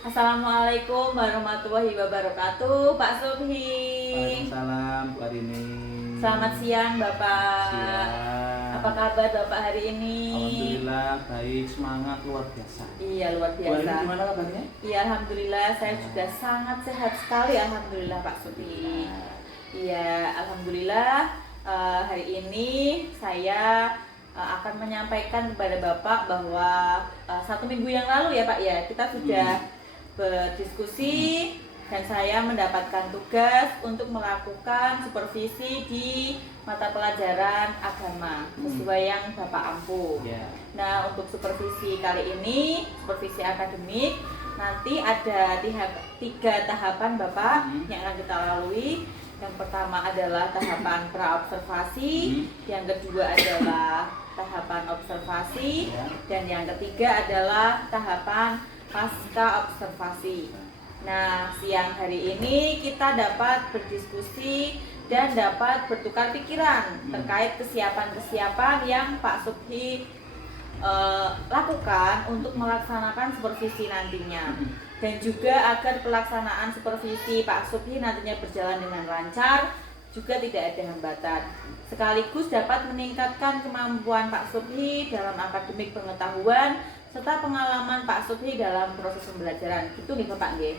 Assalamualaikum warahmatullahi wabarakatuh, Pak Subhi. Waalaikumsalam Bu Arini. Selamat siang, Bapak. Siang. Apa kabar Bapak hari ini? Alhamdulillah baik, semangat luar biasa. Iya, luar Bu Arini biasa. gimana kabarnya? Iya, alhamdulillah saya juga sangat sehat sekali, alhamdulillah Pak Subhi. Iya, alhamdulillah hari ini saya akan menyampaikan kepada Bapak bahwa 1 minggu yang lalu ya Pak ya, kita sudah berdiskusi dan saya mendapatkan tugas untuk melakukan supervisi di mata pelajaran agama sesuai yang Bapak ampu. Ya. Nah, untuk supervisi kali ini, supervisi akademik, nanti ada 3 tahapan Bapak yang akan kita lalui. Yang pertama adalah tahapan praobservasi, yang kedua adalah tahapan observasi, dan yang ketiga adalah tahapan pasca observasi. Nah, siang hari ini kita dapat berdiskusi dan dapat bertukar pikiran terkait kesiapan-kesiapan yang Pak Subhi lakukan untuk melaksanakan supervisi nantinya, dan juga agar pelaksanaan supervisi Pak Subhi nantinya berjalan dengan lancar, juga tidak ada hambatan, sekaligus dapat meningkatkan kemampuan Pak Subhi dalam akademik pengetahuan serta pengalaman Pak Subhi dalam proses pembelajaran. Gitu nih Bapak nggih.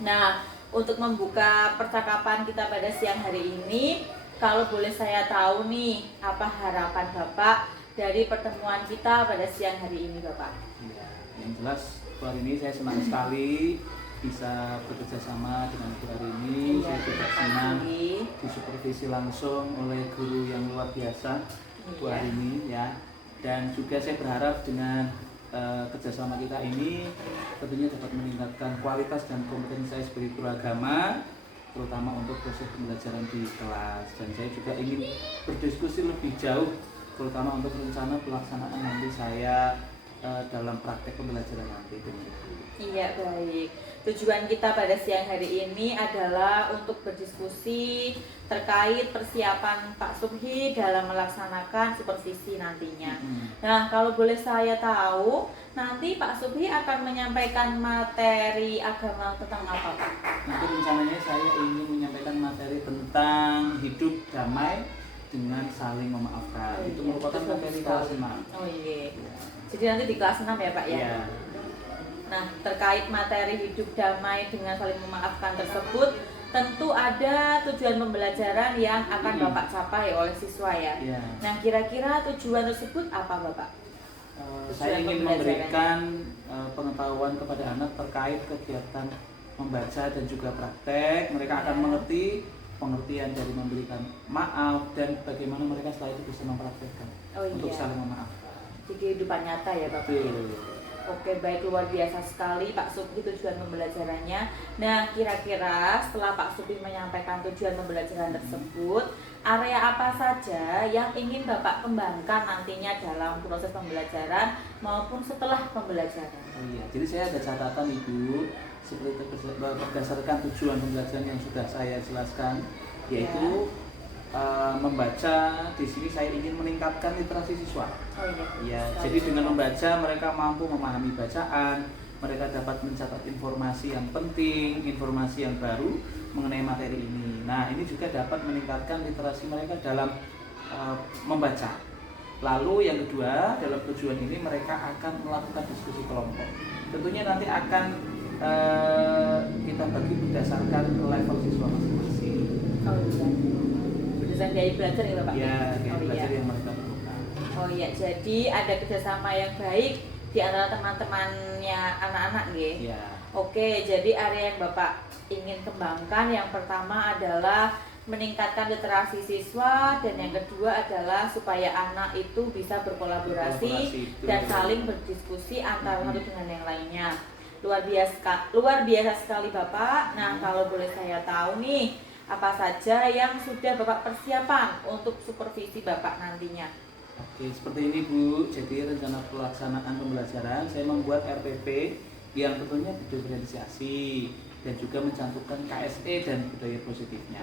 Nah, untuk membuka percakapan kita pada siang hari ini, kalau boleh saya tahu nih, apa harapan Bapak dari pertemuan kita pada siang hari ini, Bapak? Ya, yang jelas Bu Arini saya senang sekali bisa bekerja sama dengan Bu Arini. Iya, saya juga senang disupervisi langsung oleh guru yang luar biasa, Bu Arini ya. Dan juga saya berharap dengan kerjasama kita ini tentunya dapat meningkatkan kualitas dan kompetensi saya sebagai guru agama, terutama untuk proses pembelajaran di kelas. Dan saya juga ingin berdiskusi lebih jauh, terutama untuk rencana pelaksanaan nanti saya dalam praktek pembelajaran nanti dengan Ibu. Iya, baik. Tujuan kita pada siang hari ini adalah untuk berdiskusi terkait persiapan Pak Subhi dalam melaksanakan supervisi nantinya. Nah, kalau boleh saya tahu, nanti Pak Subhi akan menyampaikan materi agama tentang apa, Pak? Nanti rencananya saya ingin menyampaikan materi tentang hidup damai dengan saling memaafkan. Itu merupakan materi kelas 6. Oh iya. Jadi nanti di kelas 6 ya Pak ya? Iya. Nah, terkait materi hidup damai dengan saling memaafkan tersebut, tentu ada tujuan pembelajaran yang akan Bapak capai oleh siswa ya. Nah, kira-kira tujuan tersebut apa Bapak? Saya ingin memberikan pengetahuan kepada anak terkait kegiatan membaca dan juga praktek. Mereka akan mengerti pengertian dari memberikan maaf dan bagaimana mereka setelah itu bisa mempraktekkan untuk saling memaafkan di kehidupan nyata ya Bapak. Oke, baik, luar biasa sekali Pak Subhi tujuan pembelajarannya. Nah, kira-kira setelah Pak Subhi menyampaikan tujuan pembelajaran tersebut, area apa saja yang ingin Bapak kembangkan nantinya dalam proses pembelajaran maupun setelah pembelajaran? Oh iya, jadi saya ada catatan Ibu seperti berdasarkan tujuan pembelajaran yang sudah saya jelaskan, yaitu membaca. Di sini saya ingin meningkatkan literasi siswa. Jadi dengan membaca mereka mampu memahami bacaan, mereka dapat mencatat informasi yang penting, informasi yang baru mengenai materi ini. Nah, ini juga dapat meningkatkan literasi mereka dalam membaca. Lalu yang kedua, dalam tujuan ini mereka akan melakukan diskusi kelompok. Tentunya nanti akan kita bagi berdasarkan level siswa masing-masing. Berdasarkan gaya belajar ya Bapak? Ya, gaya belajar yang mereka perlukan. Oh iya, jadi ada kerjasama yang baik di antara teman-temannya anak-anak nggih? Oke, jadi area yang Bapak ingin kembangkan yang pertama adalah meningkatkan literasi siswa, dan yang kedua adalah supaya anak itu bisa berkolaborasi dan saling berdiskusi antara satu dengan yang lainnya. Luar biasa sekali Bapak. Nah, kalau boleh saya tahu nih, apa saja yang sudah Bapak persiapan untuk supervisi Bapak nantinya? Oke, seperti ini Bu. Jadi rencana pelaksanaan pembelajaran saya membuat RPP yang tentunya diferensiasi dan juga mencantumkan KSE dan budaya positifnya.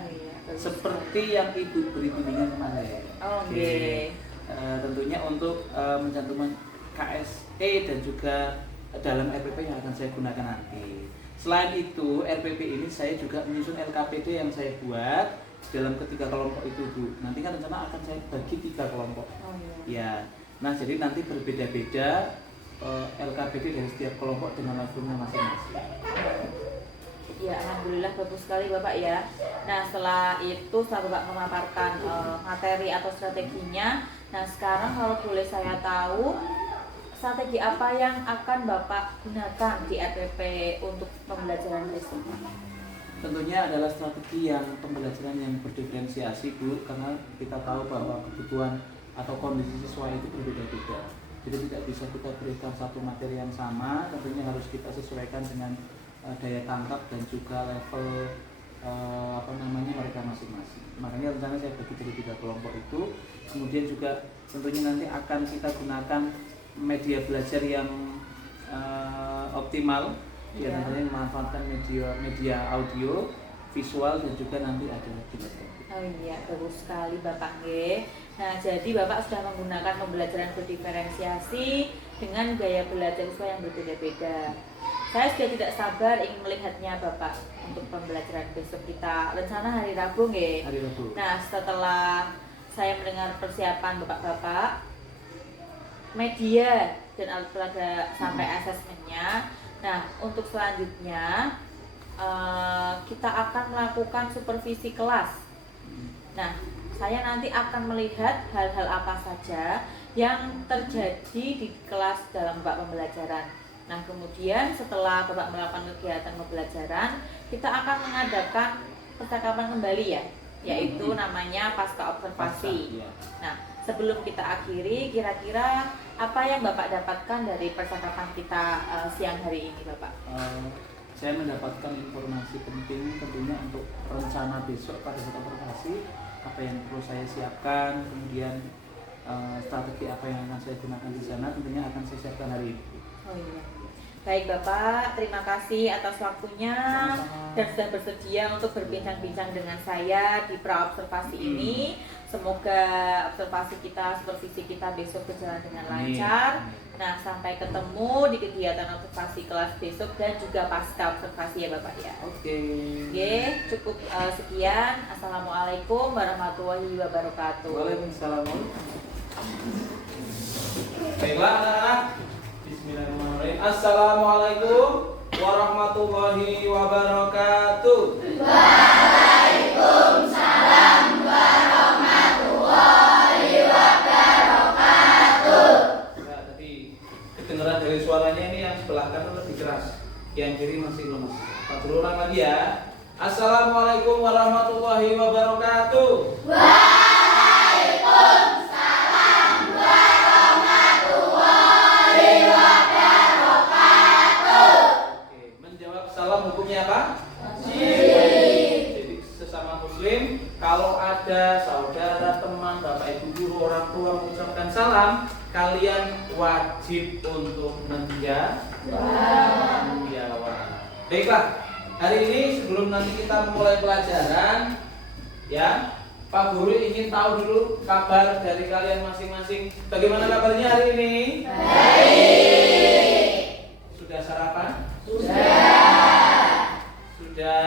Seperti yang Ibu beri bimbingan kemarin. Tentunya untuk mencantumkan KSE dan juga dalam RPP yang akan saya gunakan nanti. Selain itu, RPP ini saya juga menyusun LKPD yang saya buat dalam ketiga kelompok itu, Bu. Nanti kan rencana akan saya bagi 3 kelompok. Oh, iya. Ya. Nah, jadi nanti berbeda-beda LKPD dari setiap kelompok dengan levelnya masing-masing. Ya, alhamdulillah bagus sekali Bapak ya. Nah, setelah itu setelah Bapak memaparkan materi atau strateginya, nah sekarang kalau boleh saya tahu strategi apa yang akan Bapak gunakan di RPP untuk pembelajaran besok? Tentunya adalah strategi yang pembelajaran yang berdiferensiasi, Bu, karena kita tahu bahwa kebutuhan atau kondisi siswa itu berbeda-beda. Jadi tidak bisa kita berikan satu materi yang sama, tentunya harus kita sesuaikan dengan daya tangkap dan juga level mereka masing-masing. Makanya rencana saya bagi jadi 3 kelompok itu. Kemudian juga tentunya nanti akan kita gunakan media belajar yang optimal, ya tentunya memanfaatkan media audio, visual, dan juga nanti ada video. Oh iya, bagus sekali Bapak G. Nah, jadi Bapak sudah menggunakan pembelajaran berdiferensiasi dengan gaya belajar siswa yang berbeda-beda. Saya sudah tidak sabar ingin melihatnya Bapak untuk pembelajaran besok kita. Rencana hari Rabu nggih. Hari Rabu. Nah, setelah saya mendengar persiapan Bapak-bapak, media dan alat peraga sampai asesmennya. Nah, untuk selanjutnya kita akan melakukan supervisi kelas. Nah, saya nanti akan melihat hal-hal apa saja yang terjadi di kelas dalam Bapak pembelajaran. Nah, kemudian setelah Bapak melakukan kegiatan pembelajaran, kita akan mengadakan percakapan kembali ya, yaitu namanya pasca observasi. Nah, sebelum kita akhiri, kira-kira apa yang Bapak dapatkan dari percakapan kita siang hari ini, Bapak? Saya mendapatkan informasi penting tentunya untuk rencana besok pada saat observasi, apa yang perlu saya siapkan, kemudian strategi apa yang akan saya gunakan di sana, tentunya akan saya siapkan hari ini. Oh iya. Baik Bapak, terima kasih atas waktunya. Sama-sama. Dan sudah bersedia untuk berbincang-bincang dengan saya di pra-observasi ini. Semoga observasi kita, supervisi kita besok berjalan dengan lancar. Nah, sampai ketemu di kegiatan observasi kelas besok dan juga pasca observasi ya Bapak ya. Oke. Oke, cukup sekian. Assalamualaikum warahmatullahi wabarakatuh. Waalaikumsalam. Baiklah anak-anak, bismillahirrahmanirrahim. Assalamualaikum warahmatullahi wabarakatuh. Waalaikumsalam warahmatullahi wabarakatuh. Nah, tadi kedengaran dari suaranya ini yang sebelah kanan lebih keras, yang kiri masih lemas. Kita berulang lagi ya. Assalamualaikum warahmatullahi wabarakatuh. Waalaikumsalam warahmatullahi wabarakatuh. Oke, menjawab salam hukumnya apa? Jadi sesama muslim, kalau ada saudara, teman, bapak, ibu, guru, orang tua mengucapkan salam, kalian wajib untuk menjawab. Baiklah, hari ini sebelum nanti kita mulai pelajaran, ya, Pak Guru ingin tahu dulu kabar dari kalian masing-masing. Bagaimana kabarnya hari ini? Baik. Sudah sarapan? Sudah. Sudah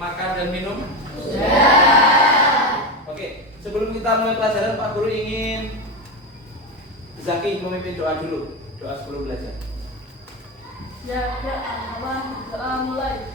makan dan minum? Sudah. Oke, sebelum kita mulai pelajaran, Pak Guru ingin Zaki memimpin doa dulu. Doa sebelum belajar. Ya, doa mulai.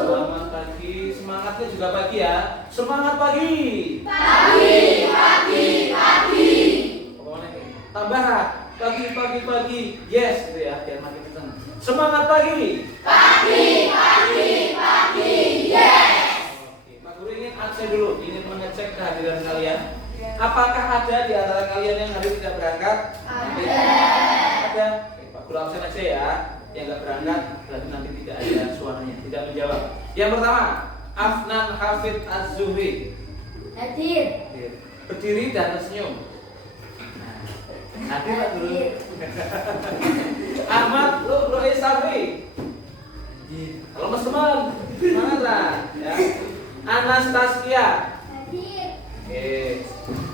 Selamat pagi, semangatnya juga pagi ya. Semangat pagi. Pagi. Pokoknya pagi. Yes, gitu ya, biar makin kenceng. Semangat pagi. Pagi, yes. Oke, Pak Guru ingin absen dulu, ingin mengecek kehadiran kalian. Apakah ada di antara kalian yang hari tidak berangkat? Ada. Oke, Pak Guru absen aja ya. Yang nggak berangkat berarti nanti tidak ada suaranya, tidak menjawab. Yang pertama, Afnan Hafid Az-Zuhri. Hadir. Berdiri dan tersenyum. Hadir Pak Guru. Ahmad Lu'lu'i Sabri. Halo mas teman, semangat lah ya. Anastasia. Hadir. Oke.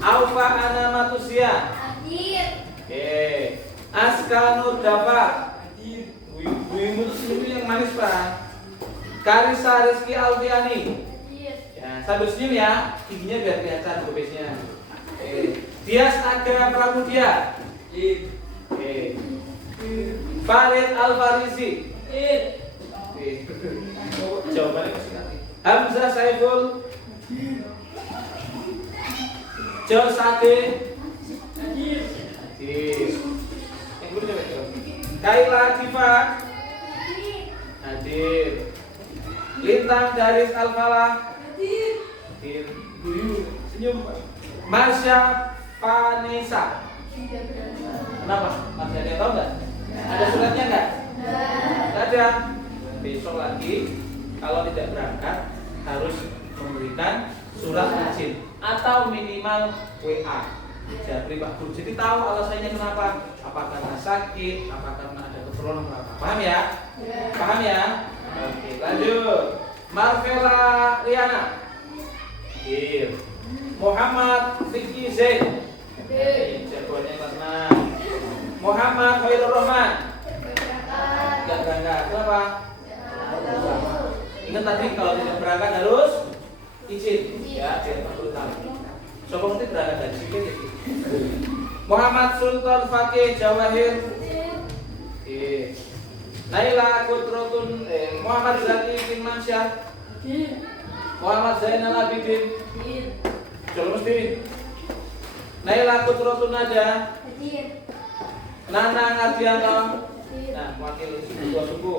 Aufa Ana Matusia. Hadir. Oke. Aska Nurdapa. Hadir. Wimu itu senyum yang manis Pak. Karisa Rizky Alfiani. Hadir. Ya, sambil senyum ya, giginya biar kelihatan gobesnya. Dias Aga Pramudia. Oke. Farid Al-Farisi. Oke. Jawabannya masih nanti. Hamzah Saiful. Jo Sade. Hadir. Yang kedua coba. Kaila Diva. Hadir. Lintang Daris Al-Falah. Hadir. Senyum Pak. Marsha Vanessa. Kenapa? Masih ada yang tahu nggak? Ada suratnya nggak? Nggak ada. Besok lagi kalau tidak berangkat harus memberikan surat izin atau minimal WA. Jadi Pak Guru. Jadi tahu alasannya kenapa? Apakah karena sakit? Apakah karena ada keperluan apa? Paham ya? Paham ya? Oke, lanjut. Marvela Riana. Muhammad Fikri Zain. Jagoannya karena Muhammad Khairul Rahman. Tidak berangkat. Kenapa? Ingat tadi kalau tidak berangkat harus izin. Ya, biar Pak Guru tahu. Coba nanti berangkat dari sini ya. Muhammad Sultan Fakih Jawahir. Naila Kutrotun Muhammad Zaki bin Mansyah. Muhammad Zainal Abidin. Coba mesti. Naila Kutrotun Nada. Nana Ngadianto. Nah, wakil dua suku.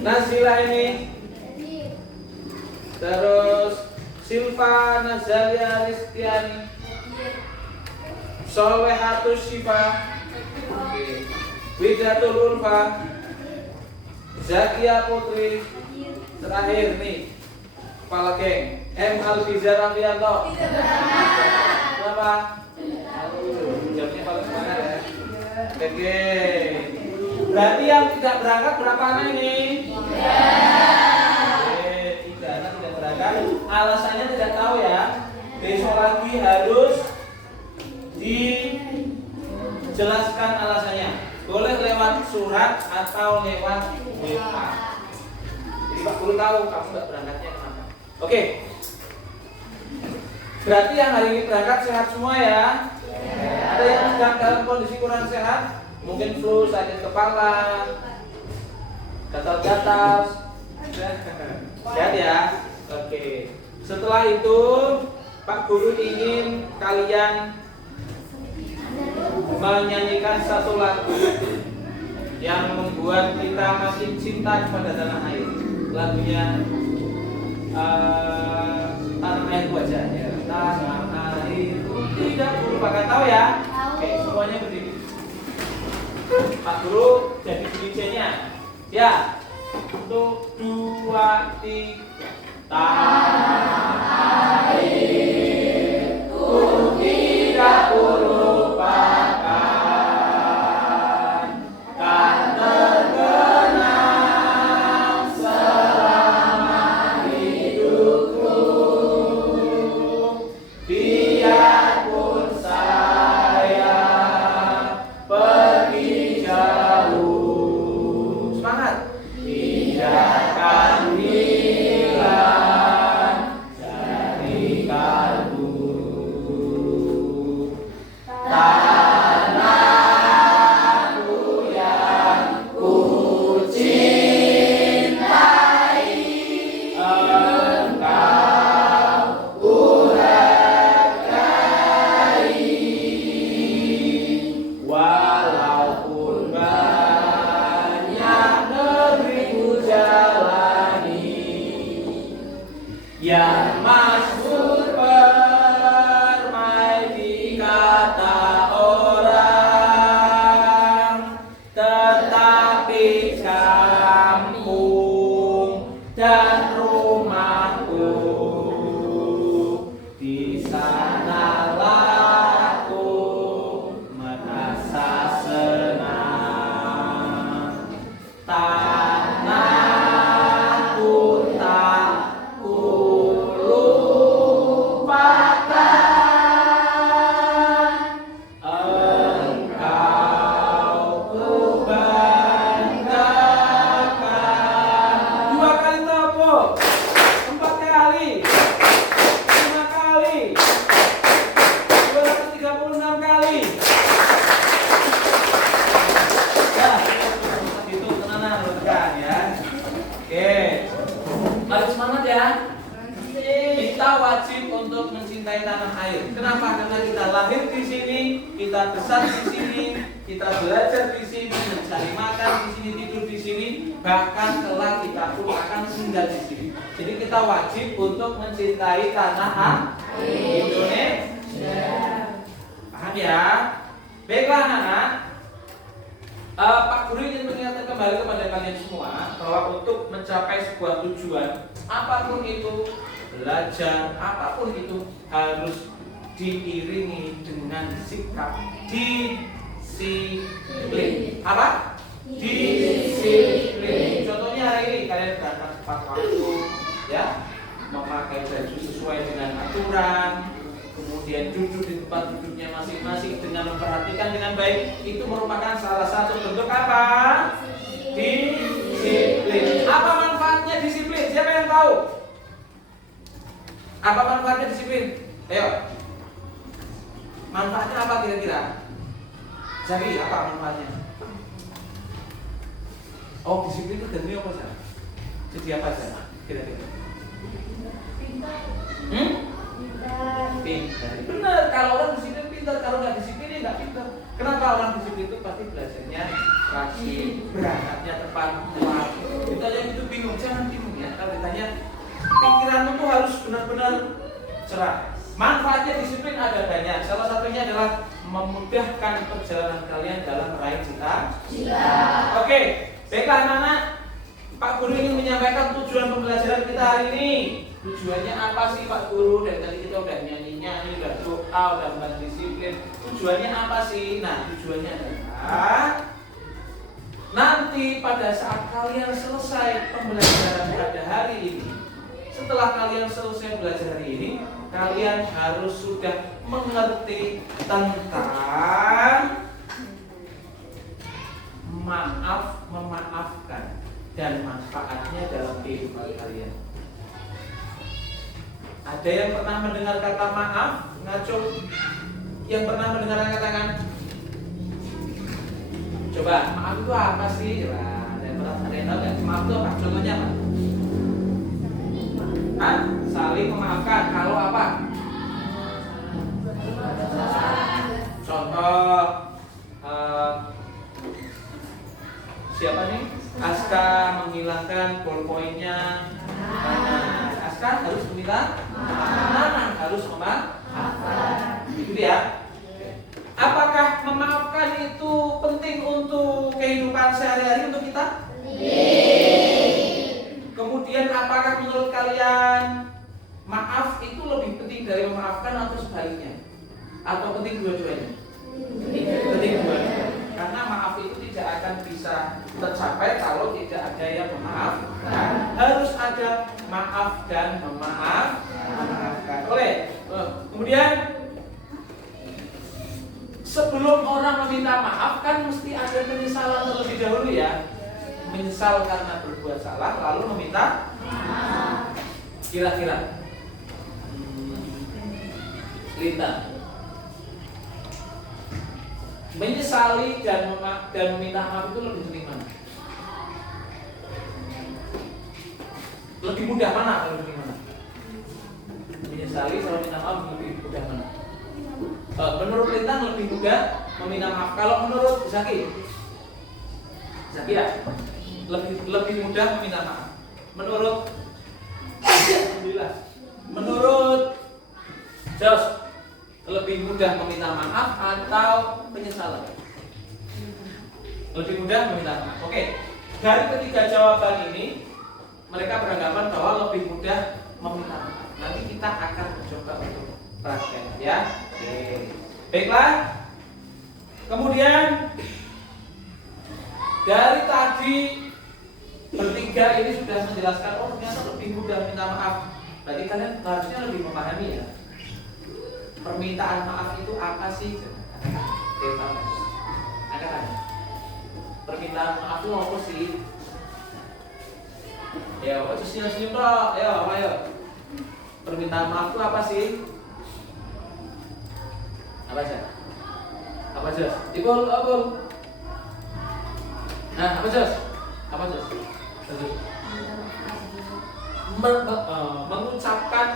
Nasila ini. Terus Silva Nazalia Ristiani. Solehatus Syifa. Oke. Widatul Ulfa. Zakia Putri. Terakhir nih kepala geng M. Alfizar Afianto. Kenapa? Jawabnya paling semangat ya. Oke. Berarti yang tidak berangkat berapa anak ini? Tiga anak tidak berangkat. Alasannya tidak tahu ya. Besok lagi harus dijelaskan alasannya. Boleh lewat surat atau lewat WA. Jadi Pak Guru tahu kamu nggak berangkatnya kenapa. Oke. Berarti yang hari ini berangkat sehat semua ya. Ada yang sedang dalam kondisi kurang sehat, mungkin flu, sakit kepala, gatal-gatal. Sehat ya. Oke. Setelah itu Pak Guru ingin kalian menyanyikan satu lagu yang membuat kita makin cinta kepada tanah air. Lagunya tanah air wajahnya. Tanah air tidak merupakan, tahu ya? Oke, semuanya berdiri. Pak Guru jadi DJ-nya. Ya. 1, 2, 3. Tanah airku tidak merupakan, kan terkenang selama hidupku. Biarpun saya pergi jauh. Semangat. Biarkan hilang dari kata air. Kenapa? Karena kita lahir di sini, kita besar di sini, kita belajar di sini, mencari makan di sini, tidur di sini, bahkan kelak kita pun akan tinggal di sini. Jadi kita wajib untuk mencintai tanah Indonesia. Paham ya? Baiklah anak-anak. Pak Guru ingin mengingatkan kembali kepada kalian semua bahwa untuk mencapai sebuah tujuan, apapun itu, belajar, apapun itu harus diiringi dengan sikap disiplin. Apa? Disiplin. Contohnya hari ini kalian berangkat tepat waktu, ya, memakai baju sesuai dengan aturan, kemudian duduk di tempat duduknya masing-masing dengan memperhatikan dengan baik. Itu merupakan salah satu bentuk apa? Disiplin. Apa manfaatnya disiplin? Siapa yang tahu? Apa manfaatnya disiplin? Ayo. Manfaatnya apa kira-kira? Jadi apa manfaatnya? Oh, disiplin itu demi apa saja? Jadi apa saja? Kira-kira? Pintar. Benar, kalau orang disiplin pintar, kalau nggak disiplin ya nggak pintar. Kenapa orang disiplin itu pasti belajarnya rajin, berangkatnya tepat waktu. Ditanya itu bingung, jangan bingung ya. Kalau ditanya pikiranmu tuh harus benar-benar cerah. Manfaatnya disiplin ada banyak. Salah satunya adalah memudahkan perjalanan kalian dalam meraih cita-cita. Oke, baiklah anak-anak. Pak Guru ingin menyampaikan tujuan pembelajaran kita hari ini. Tujuannya apa sih Pak Guru? Dari tadi kita udah nyanyi-nyanyi, udah doa, udah membahas disiplin. Tujuannya apa sih? Nah, tujuannya adalah nanti pada saat kalian selesai pembelajaran pada hari ini, setelah kalian selesai belajar hari ini, kalian harus sudah mengerti tentang memaafkan dan manfaatnya dalam kehidupan kalian. Ada yang pernah mendengar kata maaf? Ngaco. Yang pernah mendengar katakan? Coba, maaf itu apa sih? Coba, ada yang tahu nggak? Maaf itu apa? Contohnya apa? Hah? Saling memaafkan. Kalau apa? Contoh, siapa nih? Aska menghilangkan ballpointnya. Aska harus meminta, Nana harus memaafkan. Itu ya. Apakah memaafkan itu penting untuk kehidupan sehari-hari untuk kita? Kemudian apakah menurut kalian maaf itu lebih penting dari memaafkan atau sebaliknya? Atau penting dua-duanya? Penting dua-duanya. Karena maaf itu tidak akan bisa tercapai kalau tidak ada yang memaafkan. Harus ada maaf dan memaafkan. Kemudian sebelum orang meminta maaf kan mesti ada penyesalan terlebih dahulu ya. Menyesal karena berbuat salah lalu meminta maaf. Kira-kira Lintang, menyesali dan meminta maaf itu lebih penting mana? Lebih mudah mana kalau lebih mana? Menyesali kalau minta maaf lebih mudah mana? Menurut Lintang lebih mudah meminta maaf. Kalau menurut Zaki ya lebih mudah meminta maaf. Menurut Alhamdulillah. Menurut Jos lebih mudah meminta maaf atau penyesalan? Lebih mudah meminta maaf. Oke. Dari ketiga jawaban ini mereka beranggapan bahwa lebih mudah meminta maaf. Nanti kita akan mencoba untuk praktek ya. Oke. Baiklah. Kemudian dari tadi bertiga ini sudah menjelaskan oh ternyata lebih mudah minta maaf. Berarti kalian harusnya lebih memahami ya. Permintaan maaf itu apa sih? Permintaan maaf itu apa sih? Ya, waktu senyum-senyum dong. Ayo. Permintaan maaf itu apa sih? Apa aja? Apa Jos? Ibul. Nah, apa Jos? mengucapkan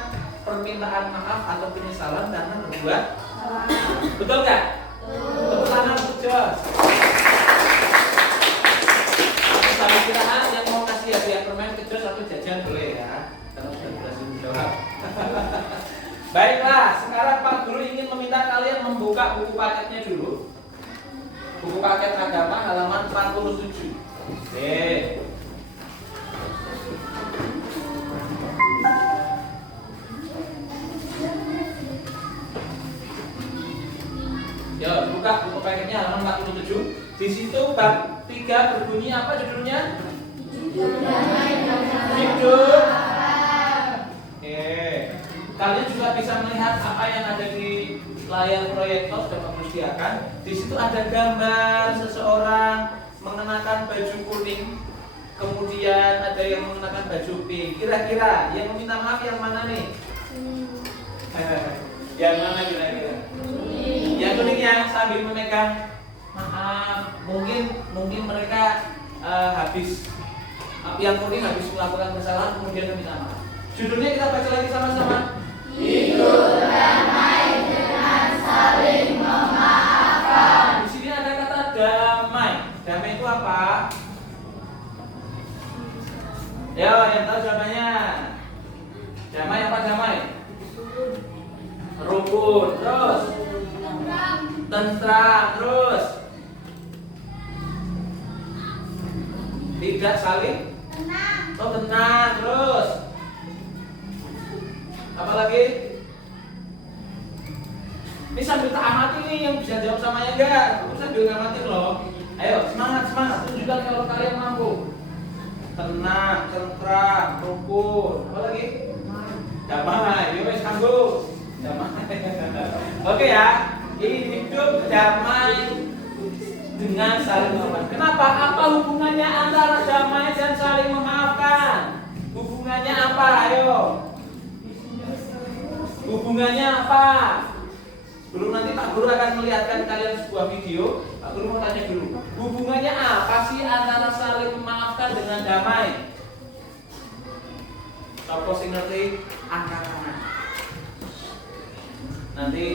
permintaan maaf atau penyesalan karena berbuat betul nggak? Tepuk tangan untuk Jos. Sambil kiraan yang mau kasih hadiah permen ke Jos atau jajan boleh ya, karena sudah berhasil menjawab. Baiklah, sekarang Pak Guru ingin meminta kalian membuka buku paketnya dulu. Buku paket agama halaman 47. Ya, buka buku paketnya halaman 47. Di situ bab 3 berbunyi apa judulnya? Hidup. Kalian juga bisa melihat apa yang ada di layar proyektor sudah Pak Guru sediakan. Di situ ada gambar seseorang mengenakan baju kuning, kemudian ada yang mengenakan baju pink. Kira-kira yang meminta maaf yang mana nih? Yang mana kira-kira? Yang kuning ya, sambil memegang maaf. Mungkin mereka habis yang kuning habis melakukan kesalahan kemudian meminta maaf. Judulnya kita baca lagi sama-sama. Hidup damai dengan saling memaafkan. Di sini ada kata damai. Damai itu apa? Ya, yang tahu jawabannya. Damai apa damai? Rukun. Terus? Tentram. Terus? Tidak saling? Tenang. Terus? Apa lagi? Ini sambil tak amati nih yang bisa jawab samanya enggak? Aku sambil ngamatin loh. Ayo semangat, tunjukkan kalau kalian mampu. Tenang, tentram, rukun. Apa lagi? Damai. Yowes kanggo. Damai. Oke ya. Hidup damai dengan saling memaafkan. Kenapa? Apa hubungannya antara damai dan saling memaafkan? Hubungannya apa? Ayo. Hubungannya apa? Belum nanti Pak Guru akan melihatkan kalian sebuah video. Pak Guru mau tanya dulu. Hubungannya apa sih antara saling memaafkan dengan damai? Sopo sing ngerti angkat tangan. Nanti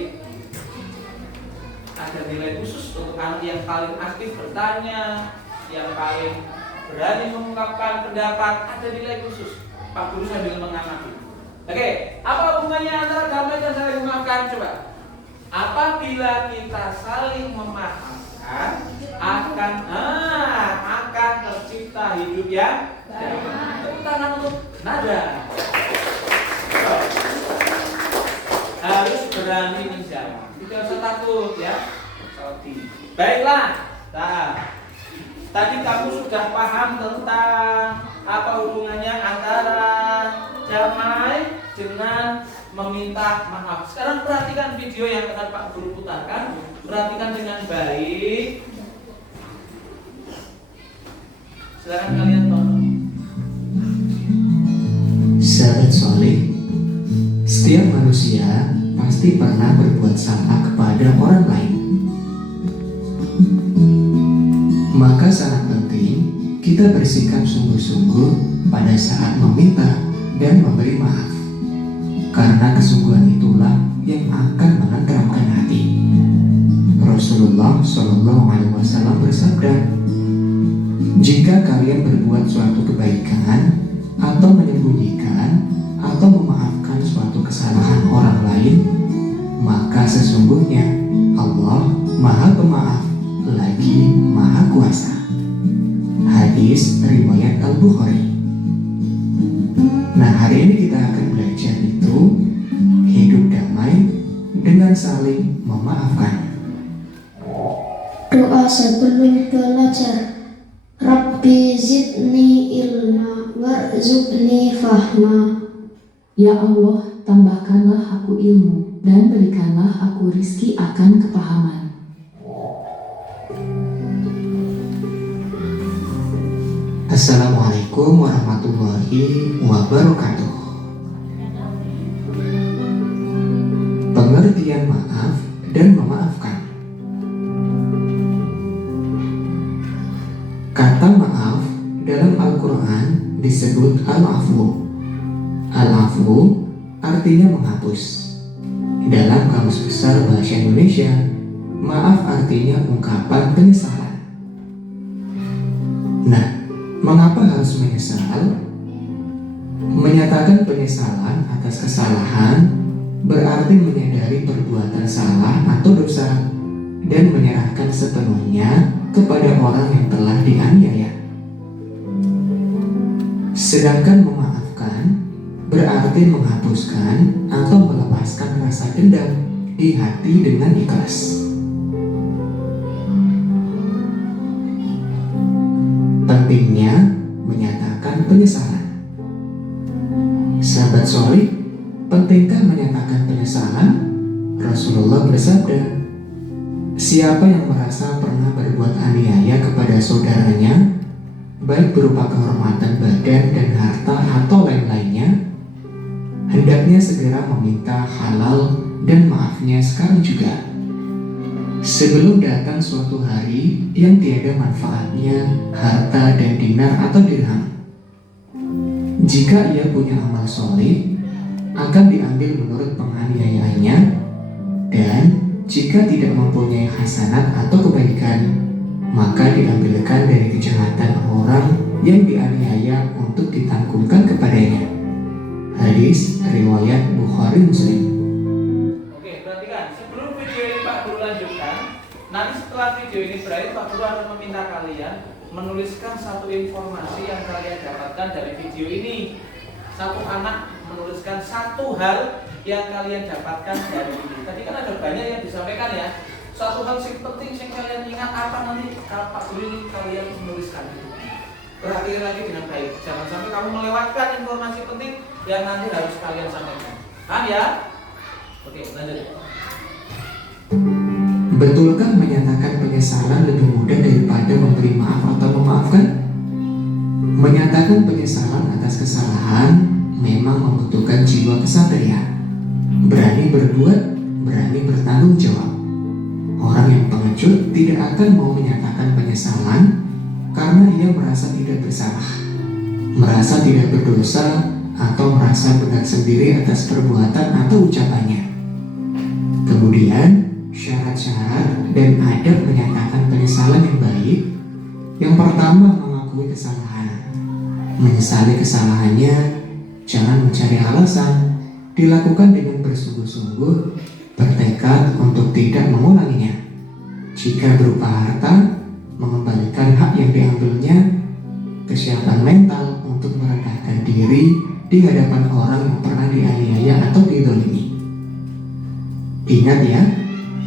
ada nilai khusus untuk anak yang paling aktif bertanya, yang paling berani mengungkapkan pendapat. Ada nilai khusus. Pak Guru sambil mengamati. Oke, apa hubungannya antara damai dan saling memaafkan? Coba. Apabila kita saling memaafkan, akan tercipta hidup yang damai. Tepuk tangan untuk Nada. Harus berani menjawab. Tidak usah takut ya. Baiklah. Tadi kamu sudah paham tentang apa hubungannya antara damai dengan meminta maaf. Sekarang perhatikan video yang akan Pak Guru putarkan. Perhatikan dengan baik. Silakan kalian tonton. Sahabat soleh, setiap manusia pasti pernah berbuat salah kepada orang lain. Maka sangat penting kita bersikap sungguh-sungguh pada saat meminta dan memberi maaf. Karena kesungguhan itulah yang akan menenteramkan hati. Rasulullah SAW bersabda, jika kalian berbuat suatu kebaikan atau menyembunyikan atau memaafkan suatu kesalahan orang lain, maka sesungguhnya Allah Maha Pemaaf lagi Maha Kuasa. Hadis riwayat Al-Bukhari. Nah, hari ini kita akan belajar itu hidup damai dengan saling memaafkan. Doa sebelum belajar. Rabbi zidni ilma warzuqni fahma. Ya Allah, tambahkanlah aku ilmu dan berikanlah aku rizki akan kepahaman. Assalamualaikum warahmatullahi wabarakatuh. Pengertian maaf dan memaafkan. Kata maaf dalam Al-Quran disebut al-afwu, Al-afu artinya menghapus. Dalam Kamus Besar Bahasa Indonesia, maaf artinya ungkapan penyesalan. Nah, mengapa harus menyesal? Menyatakan penyesalan atas kesalahan berarti menyadari perbuatan salah atau dosa dan menyerahkan sepenuhnya kepada orang yang telah dianiaya. Sedangkan memaafkan berarti menghapuskan atau melepaskan rasa dendam di hati dengan ikhlas. Pentingnya menyatakan penyesalan. Sahabat solih, pentingkah menyatakan penyesalan? Rasulullah bersabda, siapa yang merasa pernah berbuat aniaya kepada saudaranya, baik berupa kehormatan badan dan harta atau lain-lainnya, hendaknya segera meminta halal dan maafnya sekarang juga, sebelum datang suatu hari yang tiada manfaatnya harta dan dinar atau dirham. Jika ia punya amal soleh, akan diambil menurut penganiayaannya, dan jika tidak mempunyai hasanat atau kebaikan, maka diambilkan dari kejahatan orang yang dianiaya untuk ditanggungan kepadanya. Hadis riwayat Bukhari Muslim. Oke, perhatikan. Sebelum video ini Pak Guru lanjutkan, nanti setelah video ini berakhir, Pak Guru akan meminta kalian menuliskan satu informasi yang kalian dapatkan dari video ini. Satu anak menuliskan satu hal yang kalian dapatkan dari ini. Tadi kan ada banyak yang disampaikan ya. Satu hal yang penting yang kalian ingat apa nanti kalau Pak Guru ini kalian menuliskan itu. Perhatikan lagi dengan baik. Jangan sampai kamu melewatkan informasi penting yang nanti harus kalian sampaikan. Paham ya? Oke, lanjut. Betulkah menyatakan penyesalan lebih mudah daripada memberi maaf atau memaafkan? Menyatakan penyesalan atas kesalahan memang membutuhkan jiwa kesatria, berani berbuat, berani bertanggung jawab. Orang yang pengecut tidak akan mau menyatakan penyesalan karena ia merasa tidak bersalah, merasa tidak berdosa, atau merasa benar sendiri atas perbuatan atau ucapannya. Kemudian, syarat-syarat dan adab menyatakan penyesalan yang baik. Yang pertama, mengakui kesalahan. Menyesali kesalahannya, jangan mencari alasan, dilakukan dengan bersungguh-sungguh, bertekad untuk tidak mengulanginya. Jika berupa harta, mengembalikan hak yang diambilnya, kesiapan mental untuk merendahkan diri di hadapan orang yang pernah dianiaya atau dizalimi. Ingat ya,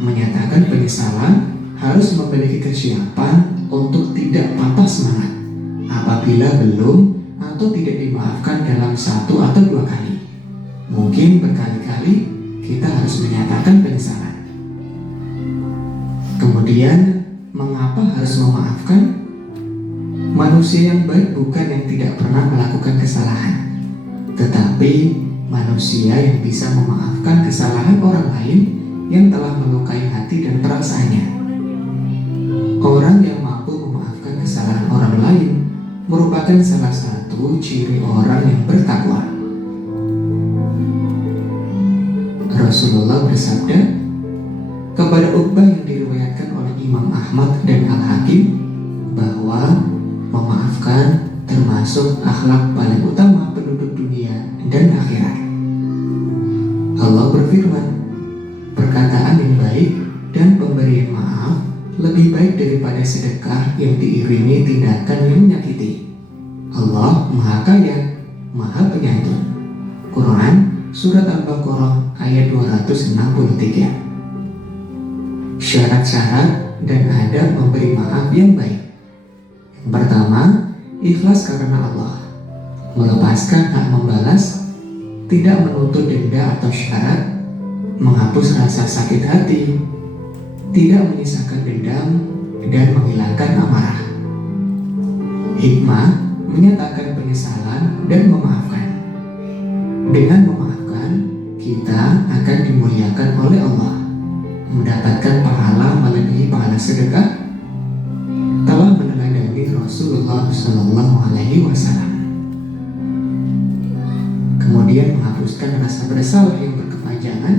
menyatakan penyesalan harus memiliki kesiapan untuk tidak patah semangat apabila belum atau tidak dimaafkan dalam satu atau dua kali. Mungkin berkali-kali kita harus menyatakan penyesalan. Kemudian, mengapa harus memaafkan? Manusia yang baik bukan yang tidak pernah melakukan kesalahan, tetapi manusia yang bisa memaafkan kesalahan orang lain yang telah melukai hati dan perasaannya. Orang yang mampu memaafkan kesalahan orang lain merupakan salah satu ciri orang yang bertakwa. Rasulullah bersabda kepada Uqbah yang diriwayatkan oleh Imam Ahmad dan Al-Hakim bahwa memaafkan termasuk akhlak paling utama penduduk dunia dan akhirat. Allah berfirman, perkataan yang baik dan pemberian maaf lebih baik daripada sedekah yang diiringi tindakan yang menyakiti. Allah Maha Kaya, Maha Penyantun. Quran Surat Al-Baqarah ayat 263. Syarat-syarat dan adab memberi maaf yang baik. Yang pertama, ikhlas karena Allah, melepaskan hak membalas, tidak menuntut denda atau syarat, menghapus rasa sakit hati, tidak menyisakan dendam, dan menghilangkan amarah. Hikmah menyatakan penyesalan dan memaafkan. Dengan memaafkan, kita akan dimuliakan oleh Allah, mendapatkan pahala melebihi pahala sedekah, telah meneladani Rasulullah SAW. Kemudian menghilangkan rasa bersalah yang berkepanjangan,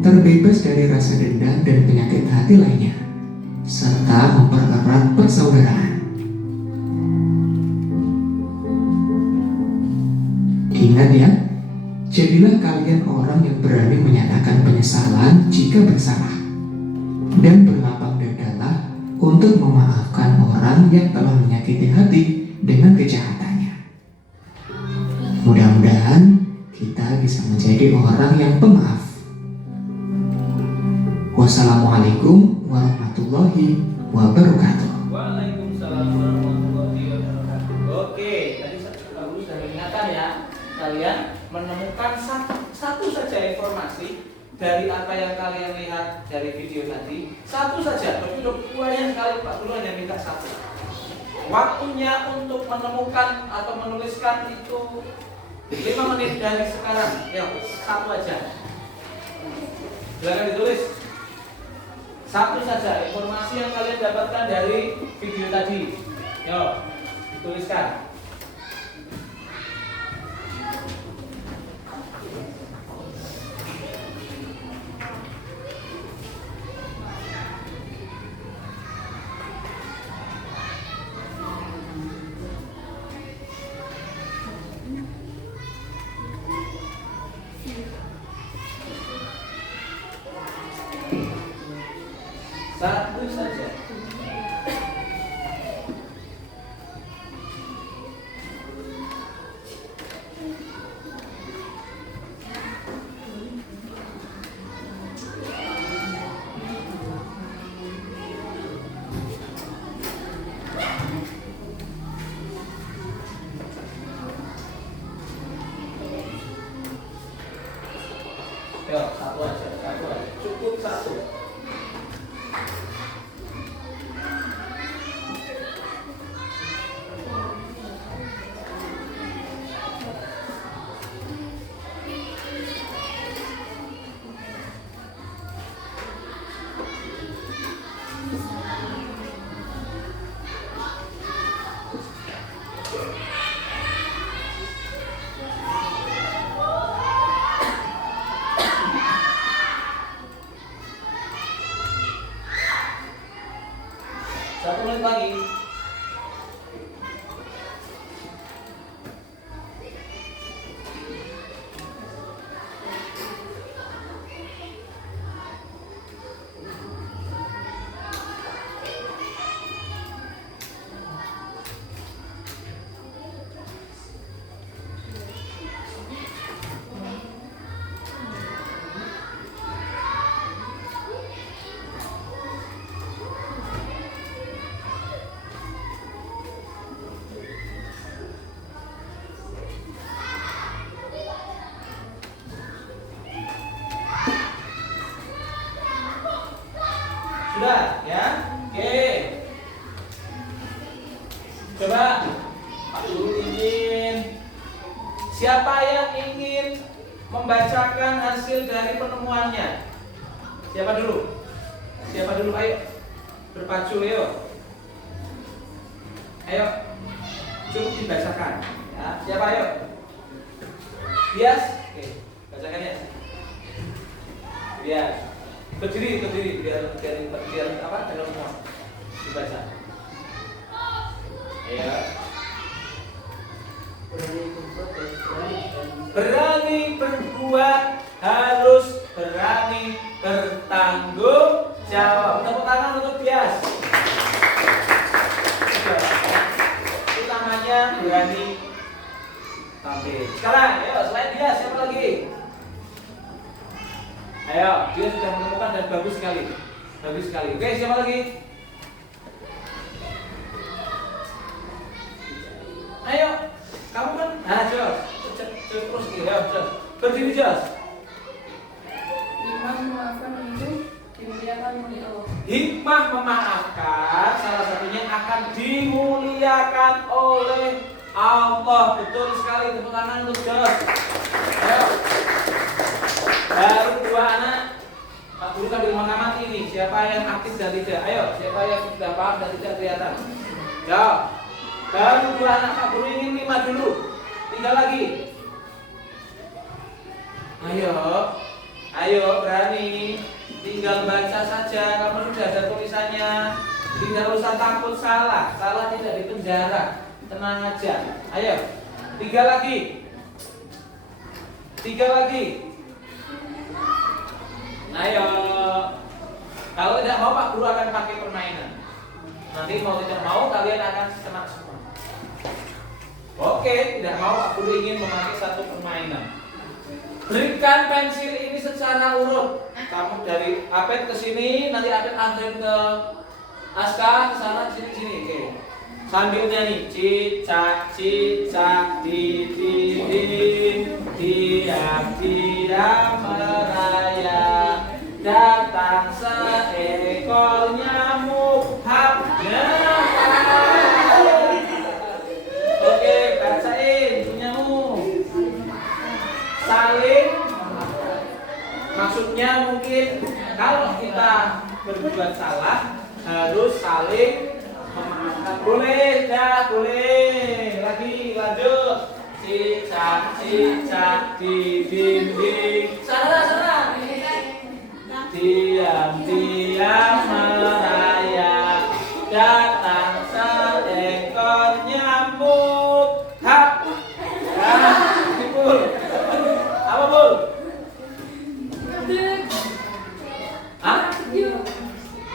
terbebas dari rasa dendam dan penyakit hati lainnya, serta mempererat persaudaraan. Ingat ya, jadilah kalian orang yang berani menyatakan penyesalan jika bersalah, dan berlapang dadalah untuk memaafkan orang yang telah menyakiti hati dengan kejahatannya. Mudah-mudahan kita bisa menjadi orang yang pemaaf. Wassalamualaikum warahmatullahi wabarakatuh. Waalaikumsalam warahmatullahi wabarakatuh. Oke, tadi Guru sudah mengingatkan ya, kalian menemukan satu saja informasi dari apa yang kalian lihat dari video tadi, satu saja. Tapi banyak sekali Pak Guru hanya minta satu. Waktunya untuk menemukan atau menuliskan itu 5 menit dari sekarang. Ya, satu aja. Silakan ditulis. Satu saja informasi yang kalian dapatkan dari video tadi. Yuk, dituliskan. Satu saja. Yo, satu aja. Cukup satu. Satu menit lagi. Sudah ya? Oke. Coba Pak Guru ingin, siapa yang ingin membacakan hasil dari penemuannya? Siapa dulu? Siapa dulu? Ayo berpacu, ayo. Ayo, cukup dibacakan. Ya, siapa ayo? Bias? Oke, bacakan ya. Bias. Berdiri biar apa? Dalam semua dibaca. Ya. Berani berbuat harus berani bertanggung jawab. Tepuk tangan untuk Bias. Utamanya berani tampil. Sekarang, ayo selain Bias siapa lagi? Ayo, dia sudah menemukan dan bagus sekali. Bagus sekali. Oke, siapa lagi? Ayo, kamu kan? Jos. Terus nih, ayo, Jos. Berdiri, Jos. Hikmah memaafkan itu dimuliakan oleh Allah. Hikmah memaafkan salah satunya akan dimuliakan oleh Allah. Betul sekali. Tepuk tangan untuk Jos. Ayo. Baru 2 anak. Pak Guru sambil mengamati ini. Siapa yang aktif dan tidak? Ayo, siapa yang sudah paham dan tidak kelihatan? Ya. Baru 2 anak. Pak Guru ingin 5 dulu. 3 lagi. Ayo berani. Tinggal baca saja, kamu sudah ada tulisannya. Tidak usah takut salah tidak dipenjara. Tenang aja. Ayo, 3 lagi. Ayo. Kalau tidak mau Pak Guru akan pakai permainan. Nanti mau tidak mau kalian akan kena semua. Oke, tidak mau Pak Guru ingin memakai satu permainan. Berikan pensil ini secara urut. Kamu dari Apet ke sini, nanti Apet anterin ke Aska, ke sana, sini. Oke. Sambil nyanyi cicak di diam merayap, datang seekor nyamuk hapnya. Oke, bacain nyamuk. Saling, maksudnya mungkin kalau kita berbuat salah harus saling memaafkan. Boleh. Lagi lanjut. Cicak di dinding. Sana. Diam merayap, datang seekor nyamuk. Hap. Dipul. Apa Bul?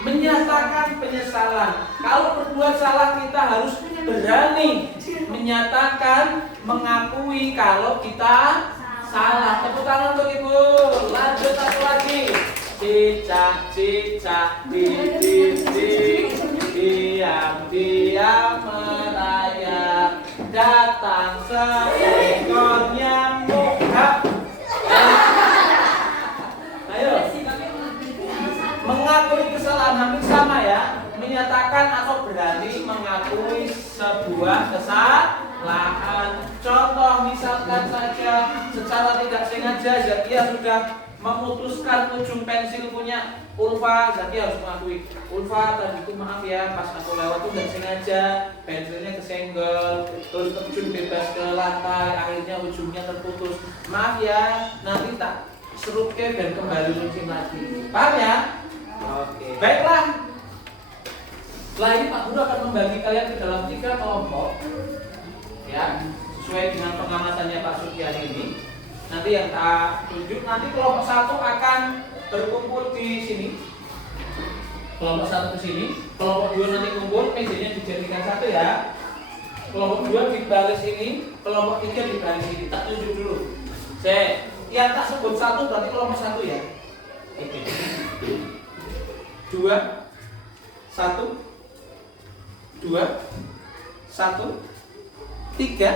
Menyatakan penyesalan. Kalau berbuat salah kita harus berani menyatakan, mengakui kalau kita salah. Tepuk tangan untuk Ibu. Lanjut satu lagi. Cicak di dinding, diam merayap, datang seekor nyamuk. Ayo. Mengakui kesalahan hampir sama ya. Menyatakan atau berani mengakui sebuah kesalahan. Contoh misalkan saja secara tidak sengaja Zakia sudah memutuskan ujung pensil punya Ulfa. Zakia harus mengakui, Ulfa tadi itu maaf ya, pas aku lewat tuh nggak sengaja pensilnya kesenggol, terus terjun bebas ke lantai, akhirnya ujungnya terputus. Maaf ya, nanti tak serupke dan kembali runcing lagi. Paham ya? Oke, baiklah. Setelah ini Pak Guru akan membagi kalian ke dalam 3 kelompok, ya, sesuai dengan pengamatannya Pak Sukian ini. Nanti yang tak tunjuk, nanti kelompok 1 akan berkumpul di sini. Kelompok 1 ke sini, kelompok 2 nanti kumpul, mejanya dijadikan 1 ya. Kelompok 2 di baris ini, kelompok 3 di baris ini. Tak tunjuk dulu. Yang tak sebut 1 berarti kelompok 1 ya. 2 1 2 1 3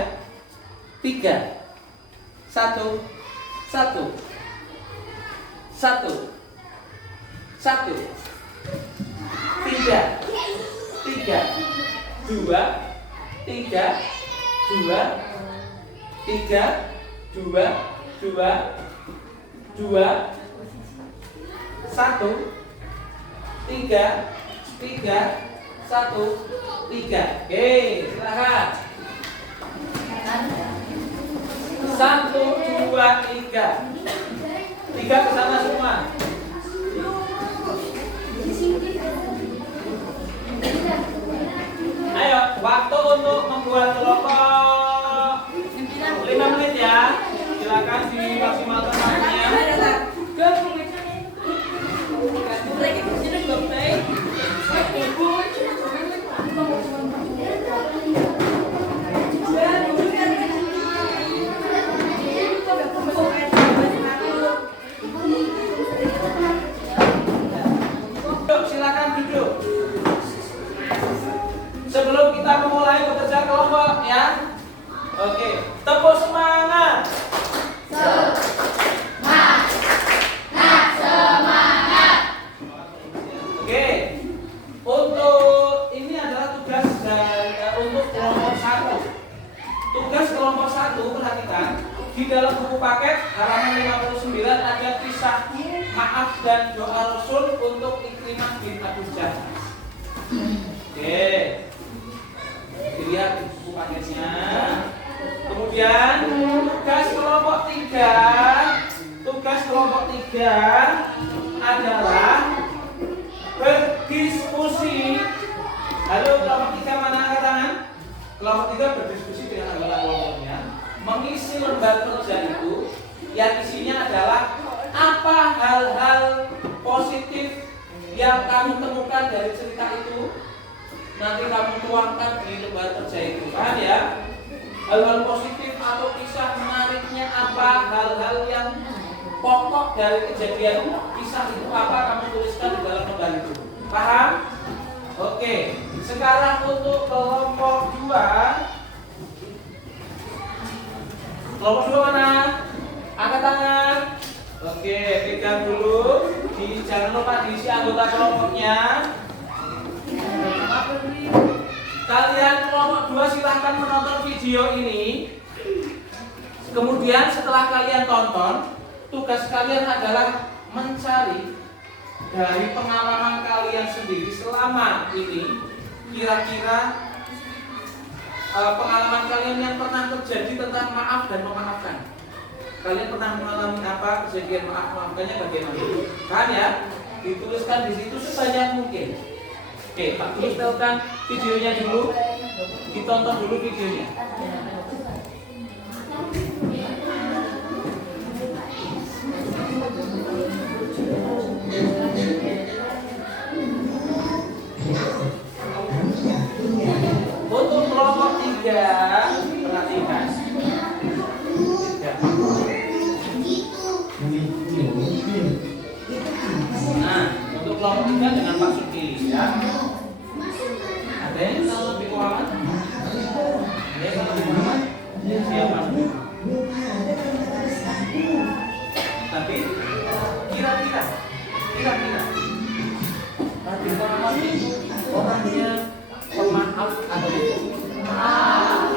3 1 1 1 1 3 3 2 3 2 3 2 2 2 1 3 3 1 3. Oke, silakan. 1 2 3. 3 ke sana semua. Ayo, waktu untuk membuat kelompok 5 menit ya. Silakan dimaksimalkan waktunya. Silakan duduk. Sebelum kita memulai bekerja kelompok ya. Oke, tepuk semangat. Semangat. Oke. Untuk ini adalah tugas untuk kelompok 1. Tugas kelompok 1, perhatikan. Di dalam buku paket halaman 59 ada kisah maaf dan doa Rasul untuk Ikrimah bin Abu Jahal. Oke. Dilihat di buku paketnya. Kemudian tugas kelompok 3. adalah berdiskusi. Halo, kelompok 3 mana angkat tangan? Kelompok 3 berdiskusi dengan anggota kelompoknya, mengisi lembar kerja itu yang isinya adalah apa hal-hal positif yang kamu temukan dari cerita itu, nanti kamu tuangkan di lembar kerja itu, paham ya? Hal-hal positif atau kisah menariknya apa, hal-hal yang pokok dari kejadian kisah itu apa, kamu tuliskan di dalam lembar itu, paham? Oke, sekarang untuk kelompok 2. Kelompok 2 mana? Angkat tangan. Oke, pegang dulu. Jangan lupa diisi anggota kelompoknya. Kalian kelompok 2 silahkan menonton video ini. Kemudian setelah kalian tonton, tugas kalian adalah mencari dari pengalaman kalian sendiri selama ini, kira-kira pengalaman kalian yang pernah terjadi tentang maaf dan memaafkan. Kalian pernah mengalami apa, kejadian maaf-maafkannya bagaimana? Kan ya, dituliskan di situ sebanyak mungkin. Oke, Pak tuliskan videonya dulu, ditonton dulu videonya. Untuk kelompok 3, perhatikan. Nah, untuk kelompok 3 dengan Pak Suki ya. Ada yang tahu Nabi Muhammad? Ada yang tahu Nabi Muhammad? Siapa? Tapi kira-kira Nabi Muhammad itu orangnya pemaaf atau maaf?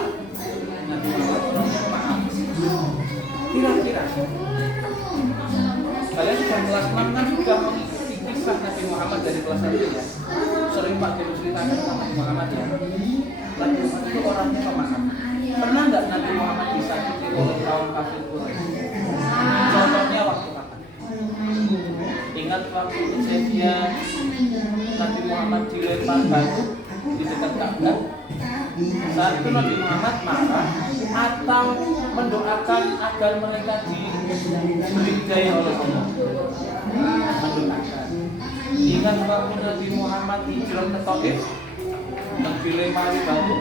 Nabi Muhammad orangnya pemaaf. Kira-kira kalian sudah kelas 6 kan sudah mengikuti kisah Nabi Muhammad dari kelas 1 ya. Sering Pak Guru ceritakan sama Nabi Muhammad ya. Nabi Muhammad itu orangnya pemaaf. Pernah nggak Nabi Muhammad disakiti oleh kaum kafir Quraisy? Contohnya waktu makan. Ingat waktu kejadian Nabi Muhammad dilempar batu di dekat Ka'bah? Saat itu Nabi Muhammad marah atau mendoakan agar mereka diberi hidayah oleh Allah. Mendoakan. Ingat waktu Nabi Muhammad hijrah ke Taif, dilempari batu,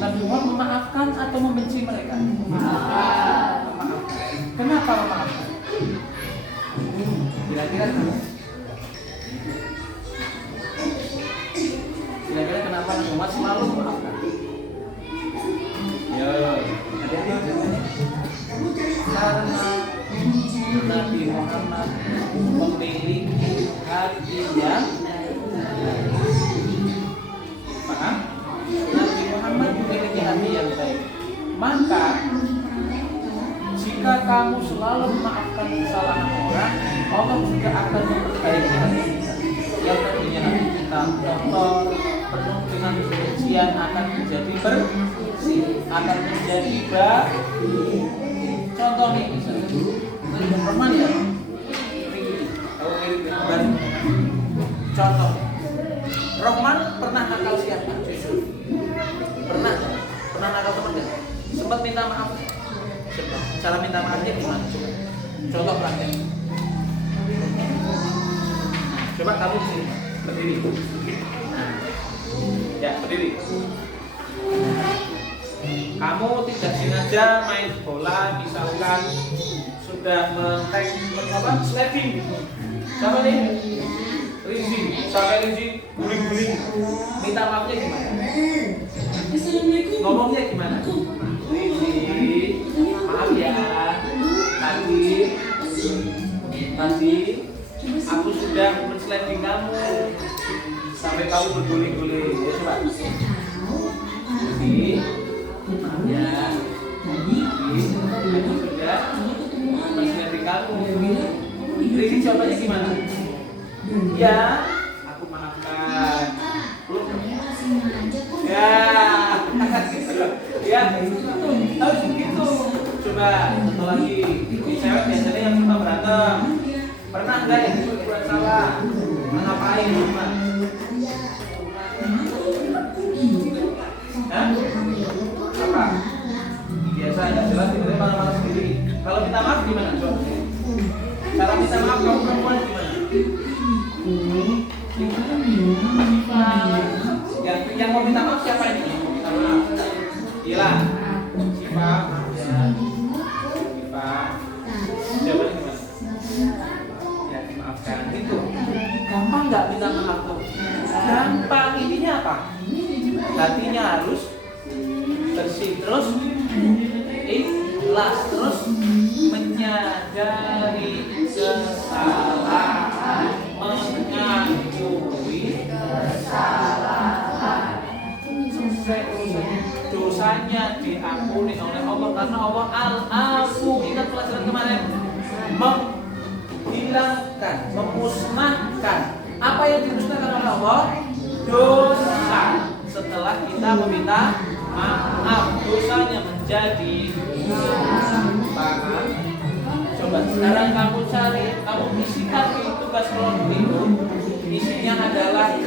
Nabi Muhammad memaafkan atau membenci mereka? Memaafkan. Kenapa memaafkan? Kira-kira kenapa Nabi Muhammad selalu memaafkan? Ya, karena Nabi Muhammad memiliki hati yang paham? Nabi Muhammad memiliki hati yang baik. Maka jika kamu selalu memaafkan kesalahan orang, Allah juga akan memperbaiki hati kita. Yang tadinya hati kita kotor, penuh dengan kebencian akan menjadi bersih, akan menjadi baik. Contoh nih misalnya, Roman ya, contoh, Roman pernah nakal siapa? Pernah nakal teman nggak? Sempat minta maaf? Cara minta maafnya gimana? Contoh praktek. Coba kamu sini, berdiri. Ya, berdiri. Kamu tidak sengaja main bola, misalkan sudah slapping. Siapa nih? Rinzi, sampai Rinzi guling-guling. Minta maafnya gimana? Ngomongnya gimana? Rinzi, maaf ya. Tadi aku sudah men-slapping kamu sampai kamu berguling-guling. Ya coba. Rinzi, maaf ya. Aku sudah men-slapping kamu. Rinzi jawabannya gimana? Ya, aku maafkan. Ya, harus begitu. Coba satu lagi. Ini cewek biasanya yang suka berantem. enggak ini berbuat salah. Ngapain cuma? Hah? Apa? Biasanya jelas tiba-tiba marah-marah sendiri. Kalau minta maaf gimana? Coba. Cara minta maaf kamu perempuan gimana? Yang mau minta maaf siapa ini? Yang mau minta maaf? Gila. Siapa? Siapa? Jawabannya gimana? Ya dimaafkan. Itu gampang nggak minta maaf tuh? Gampang. Intinya apa? Hatinya harus bersih, terus ikhlas, terus menyadari kesalahan, mengakui kesalahan, dosanya diampuni oleh Allah karena Allah Al-Afu. Ingat pelajaran kemarin, menghilangkan, memusnahkan apa yang dimusnahkan oleh Allah? Dosa. Setelah kita meminta maaf, dosanya menjadi paham. Coba sekarang kamu cari, kamu isikan di tugas kelompok itu. Isinya adalah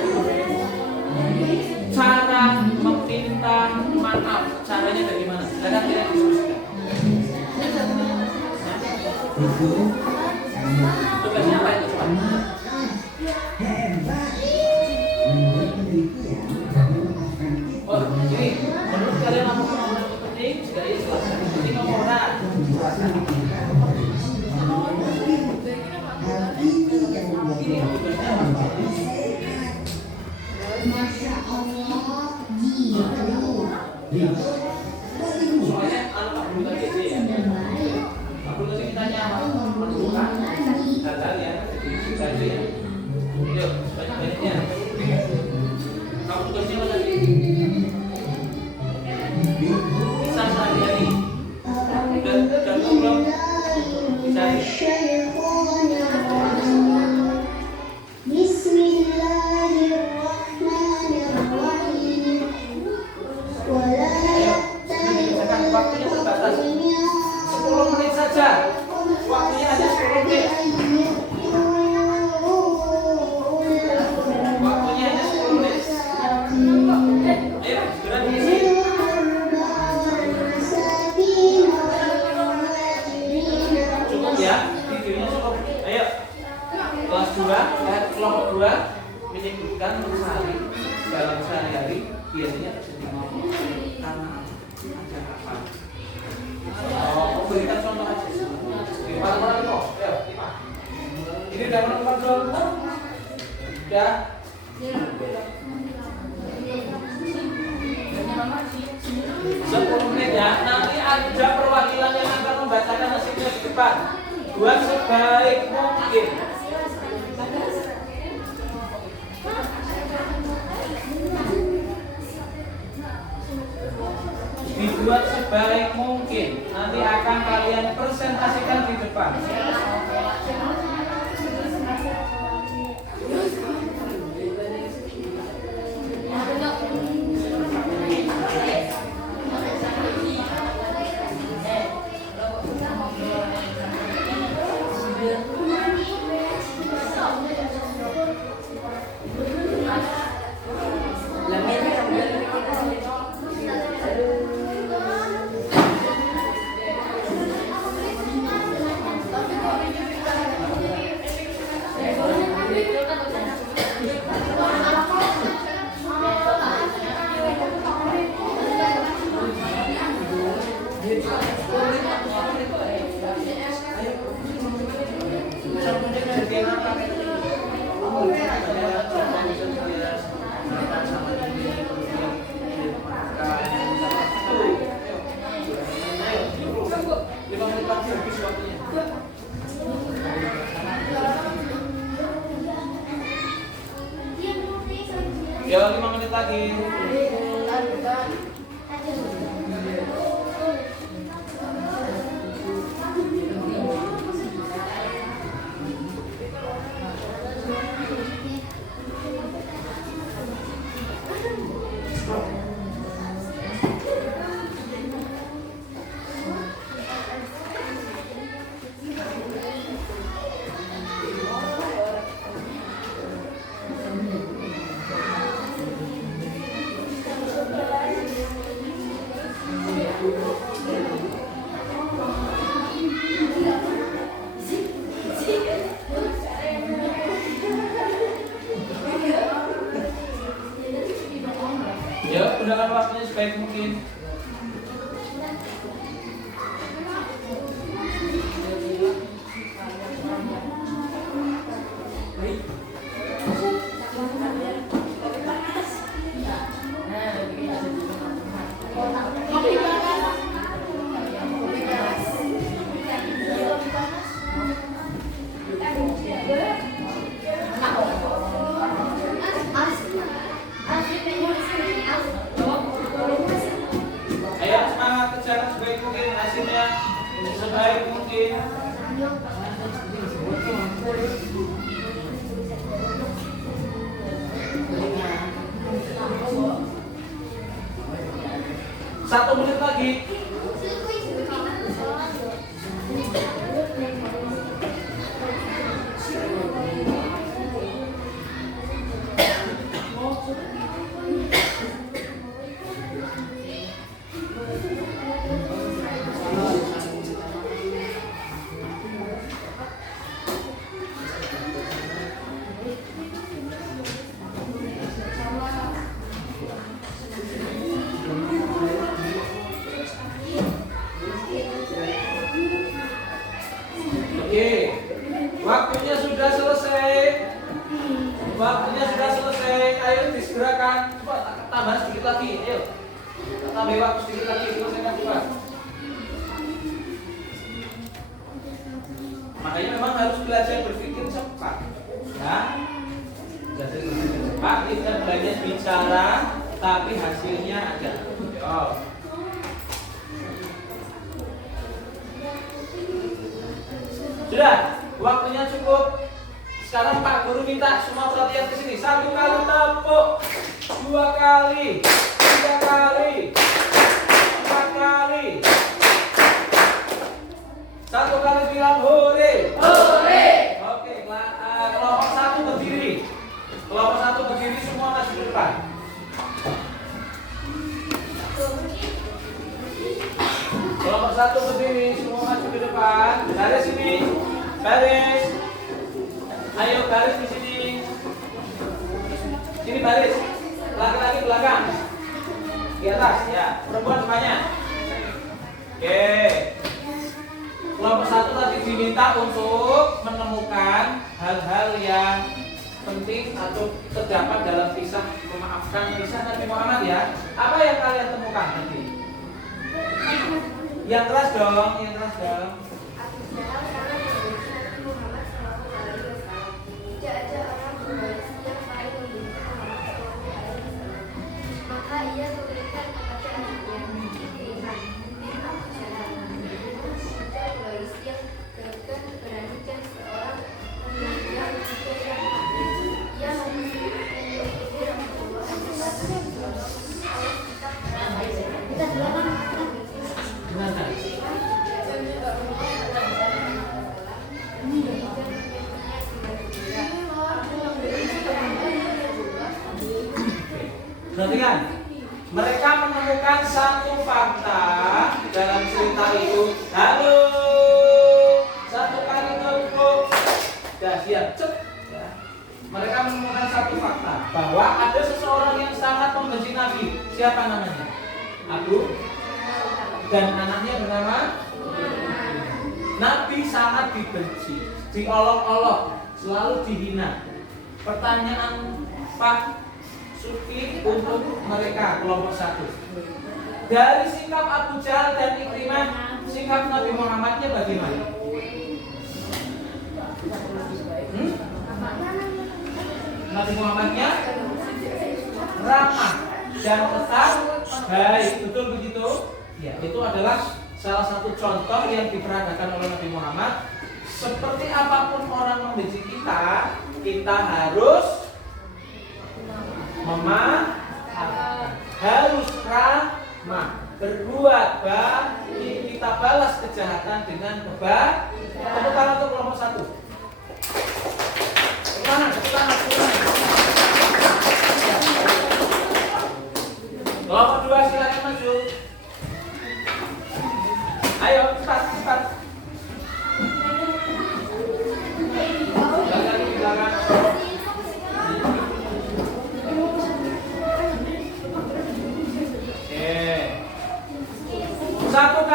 cara meminta maaf. Caranya dari mana? Silakan kita diskusikan. Tugasnya apa itu? Oh, jadi menurut kalian apa yang penting? Sudah ya jelaskan. Penting ngomong orang. Masya Allah, gitu. Soalnya anak Pak Guru tadi ya. Pak Guru tadi ditanya apa? Menentukan hal-hal yang jadi ya. Yuk, banyak-banyaknya. Kamu tugasnya apa tadi? Bisa sehari-hari. Dan belum dicari. Bismillahirrahmanirrahim. Wala Waktunya terbatas 10 menit saja. Waktunya hanya 10 menit. Waktunya hanya 10 menit. Ayo, segera diisi. Cukup ya, videonya cukup. Ayo, kelas 2, kelompok 2 menyebutkan sehari dalam sehari-hari biasanya terjadi ngomong karena ada apa? Oh, berikan contoh aja. Di mana kok? Ayo, lima. Ini udah nomor 20. Udah. 10 menit ya. Nanti ada perwakilan yang akan membacakan hasilnya di depan. Buat sebaik mungkin. Dibuat sebaik mungkin. Nanti akan kalian presentasikan di depan. Ya 5 menit lagi. waktunya sebaik mungkin. Ayo semangat kejar sebaik mungkin, hasilnya sebaik mungkin. Satu menit lagi. Oke, waktunya sudah selesai. Waktunya sudah selesai. Ayo disegerakan. Coba tambah sedikit lagi. Ayo. Tambah waktu sedikit lagi. Selesaikan coba. Makanya memang harus belajar berpikir cepat. Ya. Belajar berpikir cepat. Tidak banyak bicara, tapi hasilnya ada. Oh. Sudah, waktunya cukup. Sekarang Pak Guru minta semua perhatian ke sini. 1 kali tepuk, 2 kali, 3 kali, 4 kali. 1 kali bilang hore. Hore. Oke, kelompok 1 berdiri. Kelompok 1 berdiri, semua maju ke depan. Kelompok 1 berdiri, semua maju ke depan. Garis sini, garis. Ayo garis di sini. Sini baris. Laki-laki belakang. Di atas ya. Perempuan semuanya. Oke. Kelompok 1 tadi diminta untuk menemukan hal-hal yang penting atau terdapat dalam kisah Nabi Muhammad ya. Apa yang kalian temukan nanti? Yang keras dong, yang keras dong. Maka ia memberikan kepada anaknya pilihan bin Abu Jahal. Saja Quraisy yang gagah berani dan seorang pemimpin yang ia memiliki Rasulullah kita bilang Perhatikan, mereka menemukan satu fakta dalam cerita itu. Halo, 1 kali tepuk. Dah siap, cep. Ya. Mereka menemukan satu fakta bahwa ada seseorang yang sangat membenci Nabi. Siapa namanya? Abu. Dan anaknya bernama Nabi sangat dibenci, diolok-olok, selalu dihina. Pertanyaan Pak Suki untuk mereka kelompok 1. Dari sikap Abu Jahal dan Ikrimah, sikap Nabi Muhammadnya bagaimana? Nabi Muhammadnya ramah dan tetap baik, betul begitu? Ya, itu adalah salah satu contoh yang diperagakan oleh Nabi Muhammad. Seperti apapun orang membenci kita, kita harus memaafkan, harus ramah, berbuat baik, kita balas kejahatan dengan kebaikan. Tepuk tangan untuk kelompok 1. Tepuk tangan. Kelompok 2 silakan maju. Ayo cepat. Jangan di belakang.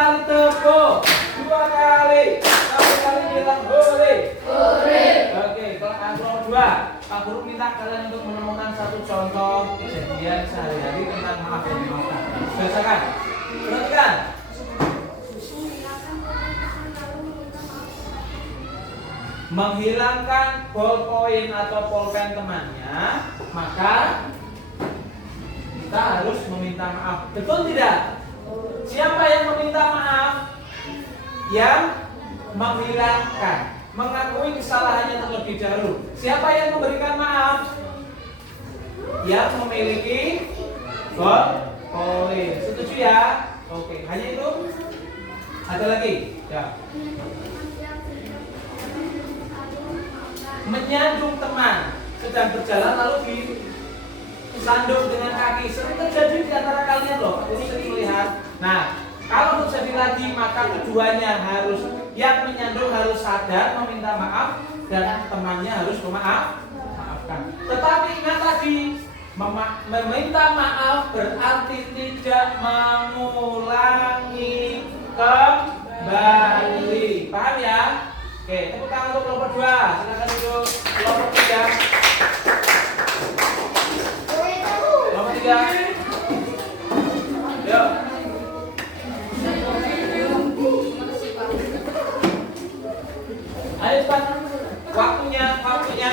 kali tepuk, 2 kali, 1 kali bilang hore. Oke, kalau kelompok 2, Pak Guru minta kalian untuk menemukan satu contoh kejadian sehari-hari tentang maaf dan memaafkan. Bacakan. Perhatikan. Menghilangkan ballpoint atau pulpen temannya, maka kita harus meminta maaf. Betul tidak? Siapa yang meminta maaf? Yang menghilangkan, mengakui kesalahannya terlebih dahulu. Siapa yang memberikan maaf? Yang memiliki ballpoint. Setuju ya? Oke, hanya itu. Ada lagi? Ya. Menyandung teman sedang berjalan lalu disandung dengan kaki. Sering terjadi di antara kalian loh. Ini sering melihat. Nah, kalau terjadi lagi maka keduanya harus, yang menyandung harus sadar meminta maaf dan temannya harus memaafkan. Tetapi ingat tadi, meminta maaf berarti tidak mengulangi kembali. Paham ya? Oke, tepuk tangan untuk kelompok 2. Silakan duduk. Kelompok 3. Kelompok 3. Yuk. Ayo cepat. Waktunya. Oke.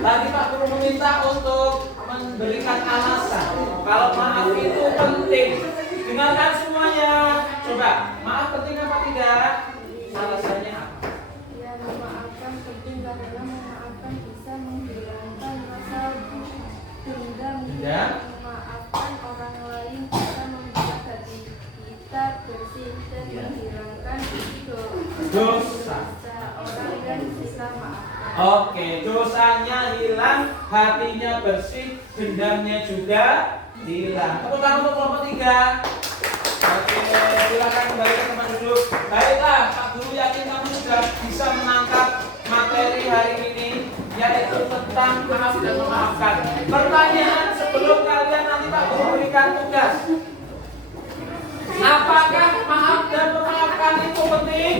Tadi Pak Guru meminta untuk memberikan alasan kalau maaf itu penting. Dengarkan semuanya. Coba, maaf penting apa tidak? Alasannya apa? Ya, memaafkan penting karena memaafkan bisa menghilangkan rasa dendam. Ya. Memaafkan orang lain bisa membuat hati kita bersih dan menghilangkan dosa orang yang kita maafkan. Oke, dosanya hilang, hatinya bersih, dendamnya juga hilang. Tepuk tangan untuk kelompok 3. Oke, silakan kembali ke tempat duduk. Baiklah, Pak Guru yakin kamu sudah bisa menangkap materi hari ini, yaitu tentang maaf dan memaafkan. Pertanyaan sebelum kalian nanti Pak Guru berikan tugas. Apakah maaf dan memaafkan itu penting?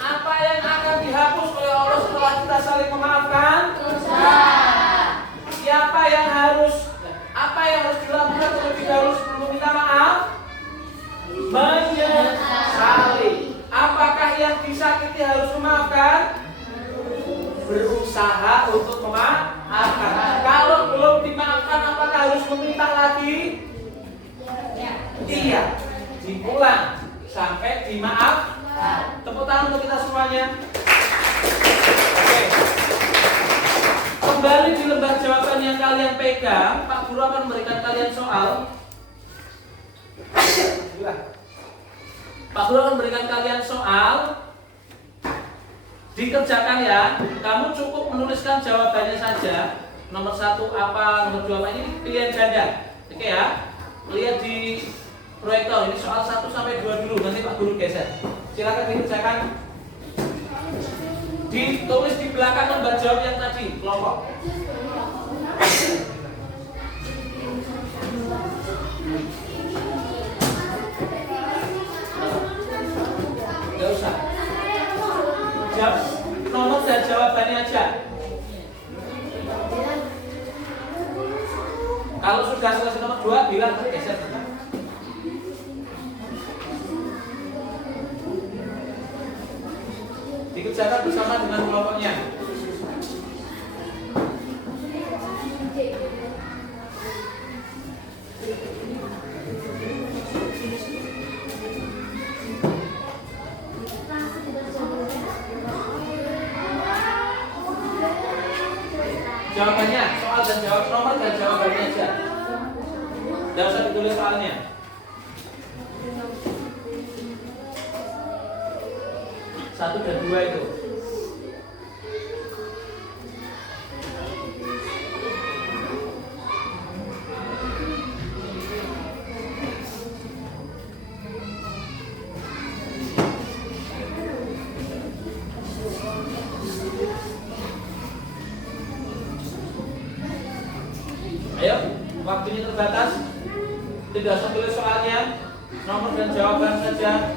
Apa yang akan dihapus oleh Allah setelah kita saling memaafkan? Apa yang harus dilakukan terlebih dahulu sebelum meminta maaf? Menyesali. Apakah yang disakiti harus memaafkan? Berusaha untuk memaafkan. Kalau belum dimaafkan, apakah harus meminta lagi? Iya. Diulang sampai dimaafkan. Tepuk tangan untuk kita semuanya. Oke. Kembali di lembar jawaban yang kalian pegang, Pak Guru akan memberikan kalian soal. Pak Guru akan memberikan kalian soal. Dikerjakan ya. Kamu cukup menuliskan jawabannya saja. Nomor 1 apa, nomor 2 apa, ini pilihan ganda. Oke ya. Lihat di proyektor, ini soal 1 sampai 2 dulu, nanti Pak Guru geser. Silakan dikerjakan. Ditulis di belakang lembar jawab yang tadi, kelompok. Gak usah. Jawab nomor dan jawabannya aja. Kalau sudah selesai nomor 2, bilang geser. Dikerjakan bersama dengan kelompoknya. Jawabannya, soal dan jawab, nomor dan jawabannya aja. Tidak usah ditulis soalnya. Satu dan 2 itu. Ayo, waktunya terbatas. Tidak usah tulis soalnya, nomor dan jawaban saja.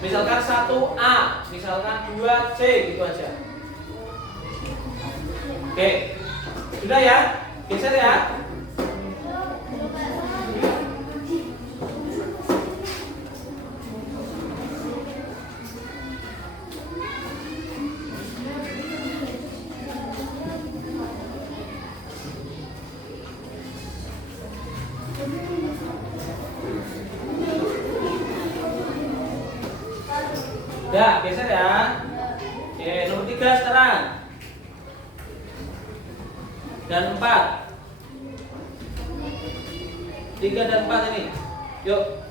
Misalkan 1A, misalkan 2C, gitu aja. Oke, sudah ya, geser ya. Ya, geser ya. Oke, nomor 3 sekarang. Dan 4. 3 dan 4 ini. Yuk.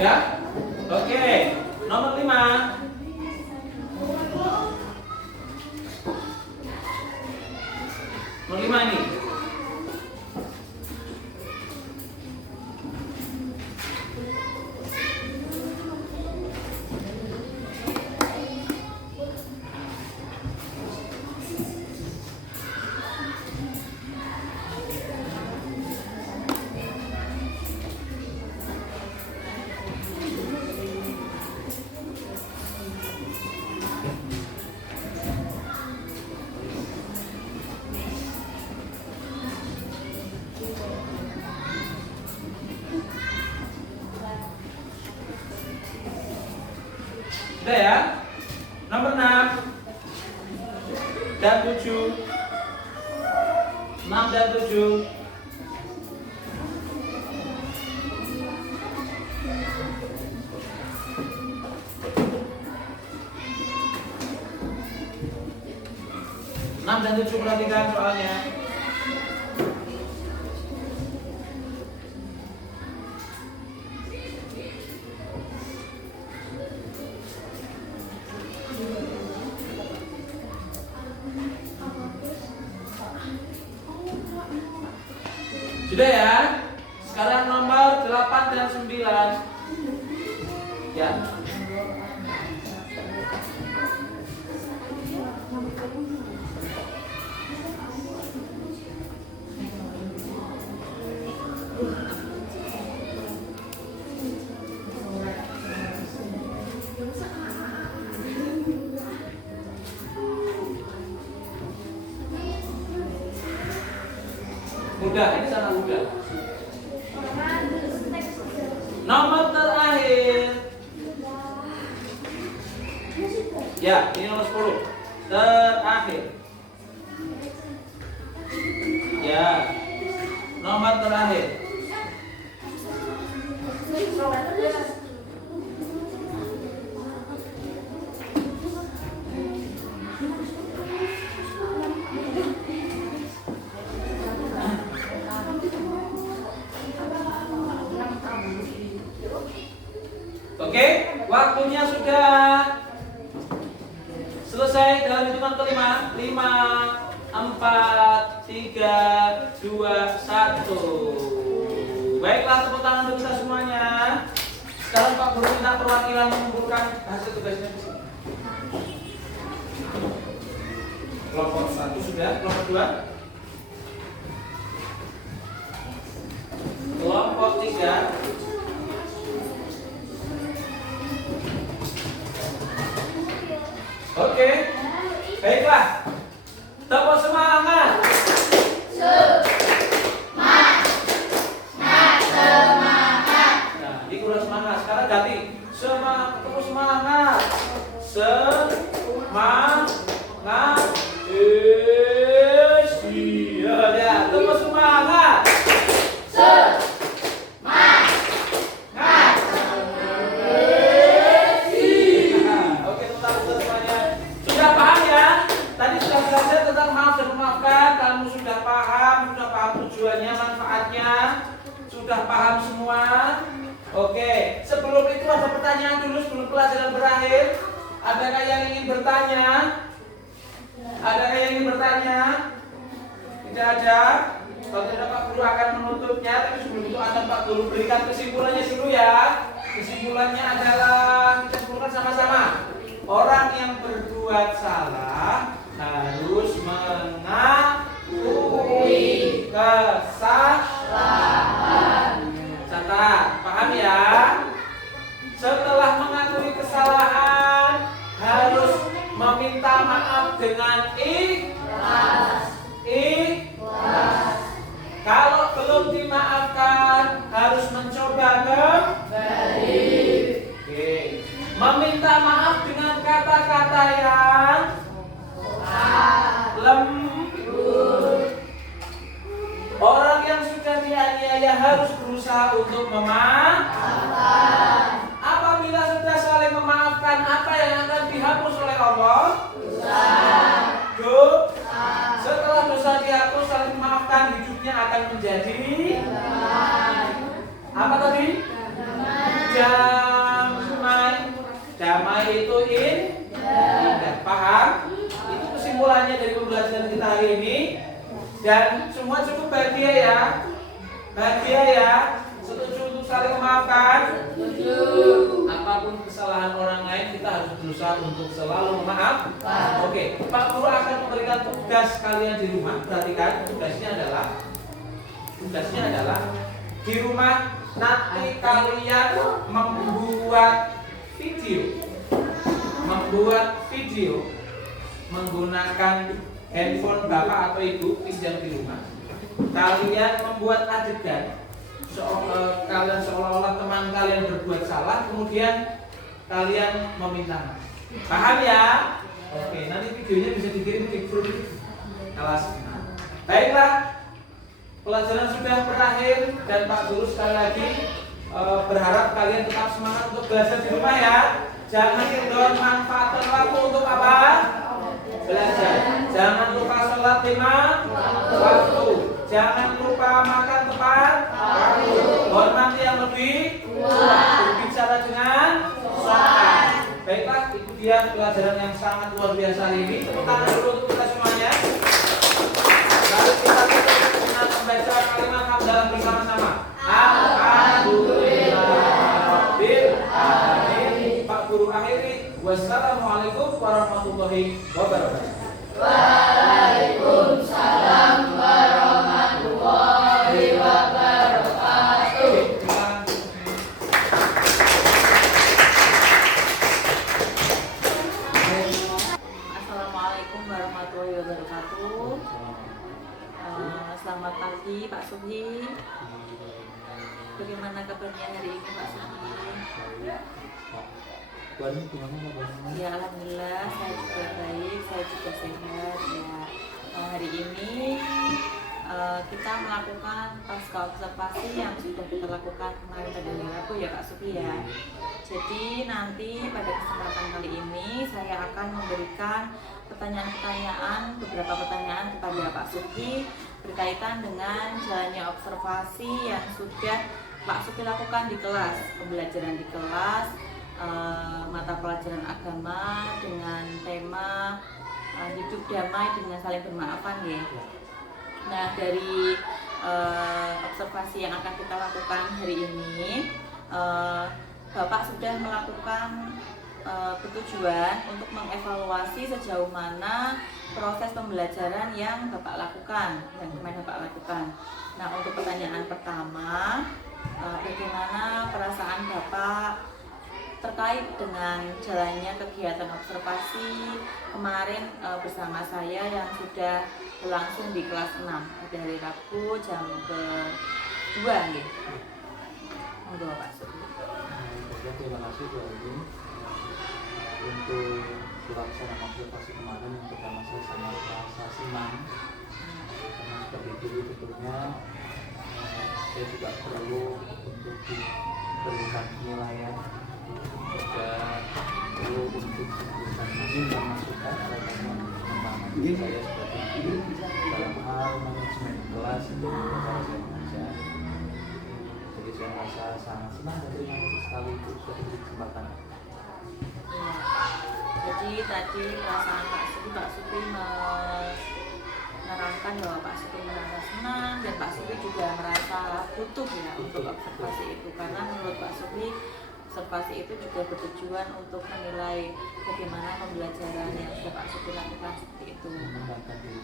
Ya? Oke. Nomor 5. Nomor 5 ini. Sudah ya? Nomor 6 dan 7. 6 dan 7. Dan 7 perhatikan soalnya. Sudah ya? Sekarang nomor 8 dan 9. Ya. Mudah, ini sangat mudah. Nomor terakhir. Ya, ini nomor 10. Terakhir. Ya. Nomor terakhir. Oke, waktunya sudah selesai dalam hitungan kelima. 5, 4, 3, 2, 1. Baiklah, tepuk tangan untuk kita semuanya. Sekarang Pak Guru minta perwakilan mengumpulkan hasil tugasnya di sini. Kelompok 1 sudah, kelompok 2. Kelompok 3. Oke, baiklah. Tepuk semangat. Nah, ini kurang semangat. Sekarang ganti. Semangat, tepuk semangat. Semangat. manfaatnya? Sudah paham semua? Oke, sebelum itu ada pertanyaan dulu sebelum pelajaran berakhir. Adakah yang ingin bertanya? Adakah yang ingin bertanya? Tidak ada? Kalau tidak Pak Guru akan menutupnya, tapi sebelum itu akan Pak Guru berikan kesimpulannya dulu ya. Kesimpulannya adalah kita simpulkan sama-sama. Orang yang berbuat salah harus mengakui kesalahan. Catat, paham ya? Setelah mengakui kesalahan harus meminta maaf dengan ikhlas. Kalau belum dimaafkan harus mencoba kembali. Oke. Meminta maaf dengan kata-kata yang lembut. Orang yang sudah dianiaya harus berusaha untuk memaafkan. Apabila sudah saling memaafkan, apa yang akan dihapus oleh Allah? Dosa. Setelah dosa dihapus, saling memaafkan, hidupnya akan menjadi apa tadi? Damai. Damai itu indah. Paham? Itu kesimpulannya dari pembelajaran kita hari ini. Dan semua cukup bahagia ya. Bahagia ya. Setuju untuk saling memaafkan? Setuju. Apapun kesalahan orang lain kita harus berusaha untuk selalu memaafkan. Oke, Pak Guru akan memberikan tugas kalian di rumah. Perhatikan, tugasnya adalah di rumah nanti kalian membuat video menggunakan handphone bapak atau ibu yang di rumah. Kalian membuat adegan kalian seolah-olah teman kalian berbuat salah, kemudian kalian meminta maaf. Paham ya? Oke, nanti videonya bisa dikirim di grup kelas. Baiklah, pelajaran sudah berakhir dan Pak Guru sekali lagi berharap kalian tetap semangat untuk belajar di rumah ya. Jangan kehilangan manfaat terlalu untuk apa? Belajar. Jangan lupa sholat 5 waktu. Jangan lupa makan tepat waktu. Hormati yang lebih tua. Berbicara dengan sopan. Baiklah, itu dia pelajaran yang sangat luar biasa hari ini. Tepuk tangan dulu untuk kita semuanya. Lalu kita tutup dengan membaca kalimat hamdalah bersama-sama. Alhamdulillahirabbil alamin. Pak Guru akhiri. Wassalamualaikum warahmatullahi wabarakatuh. Waalaikumsalam warahmatullahi wabarakatuh. Assalamualaikum warahmatullahi wabarakatuh. Selamat pagi Pak Subhi. Bagaimana kabarnya hari ini Pak Subhi? Ya alhamdulillah saya juga baik, saya juga sehat ya. Hari ini kita melakukan pasca observasi yang sudah kita lakukan kemarin pada hari Rabu ya Pak Subhi ya. Jadi nanti pada kesempatan kali ini saya akan memberikan beberapa pertanyaan kepada Pak Subhi berkaitan dengan jalannya observasi yang sudah Pak Subhi lakukan di kelas, pembelajaran di kelas. Mata pelajaran agama dengan tema hidup damai dengan saling bermaafan ya. Nah dari observasi yang akan kita lakukan hari ini, Bapak sudah melakukan bertujuan untuk mengevaluasi sejauh mana proses pembelajaran yang Bapak lakukan, yang kemarin Bapak lakukan. Nah untuk pertanyaan pertama, bagaimana perasaan Bapak terkait dengan jalannya kegiatan observasi kemarin bersama saya yang sudah berlangsung di kelas 6 pada hari Rabu jam ke-2 gitu. Monggo Pak Subhi. Terima kasih Bu Aini untuk pelaksanaan observasi kemarin yang pertama saya sangat merasa senang karena sebagai guru tentunya saya juga perlu untuk diberikan penilaian dan perlu untuk memberikan izin dan masukan terhadap membantu saya sebagai guru dalam hal manajemen kelas itu bahasa Indonesia. sangat senang dan terima kasih sekali itu sudah diberi kesempatan. Iya. Jadi tadi perasaan Pak Supi menerangkan bahwa Pak Supi merasa senang dan Pak Supi juga merasa butuh ya untuk observasi itu, karena menurut Pak Supi observasi itu juga bertujuan untuk menilai bagaimana pembelajaran yang sudah Pak Supi lakukan seperti itu. Mengembangkan diri.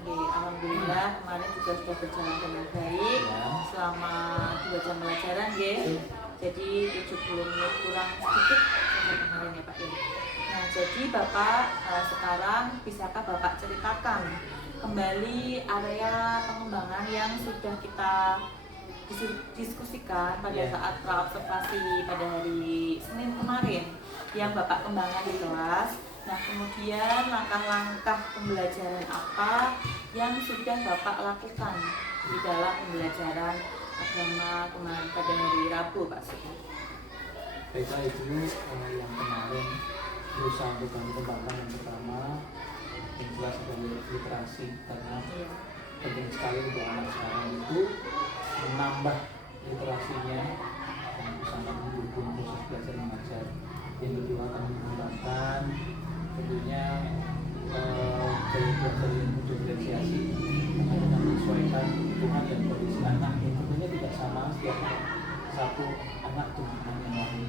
Oke, alhamdulillah kemarin juga sudah berjalan dengan baik selama 2 jam pelajaran ya. Jadi 70 menit kurang sedikit sampai kemarin ya Pak ya. Nah jadi Bapak sekarang bisakah Bapak ceritakan kembali area pengembangan yang sudah kita diskusikan pada saat pra-observasi pada hari Senin kemarin yang Bapak kembangkan di kelas. Nah kemudian langkah-langkah pembelajaran apa yang sudah Bapak lakukan di dalam pembelajaran agama kemarin pada hari Rabu Pak Supi? Baiklah itu yang kemarin berusaha untuk kami kembangkan yang pertama yang jelas adalah literasi, karena penting sekali untuk anak sekarang itu menambah literasinya dan sangat mendukung proses belajar mengajar. Yang kedua kami mengembangkan tentunya gaya belajar yang diferensiasi dengan menyesuaikan kebutuhan dan kondisi anak yang tentunya tidak sama setiap satu anak dengan anak yang lain.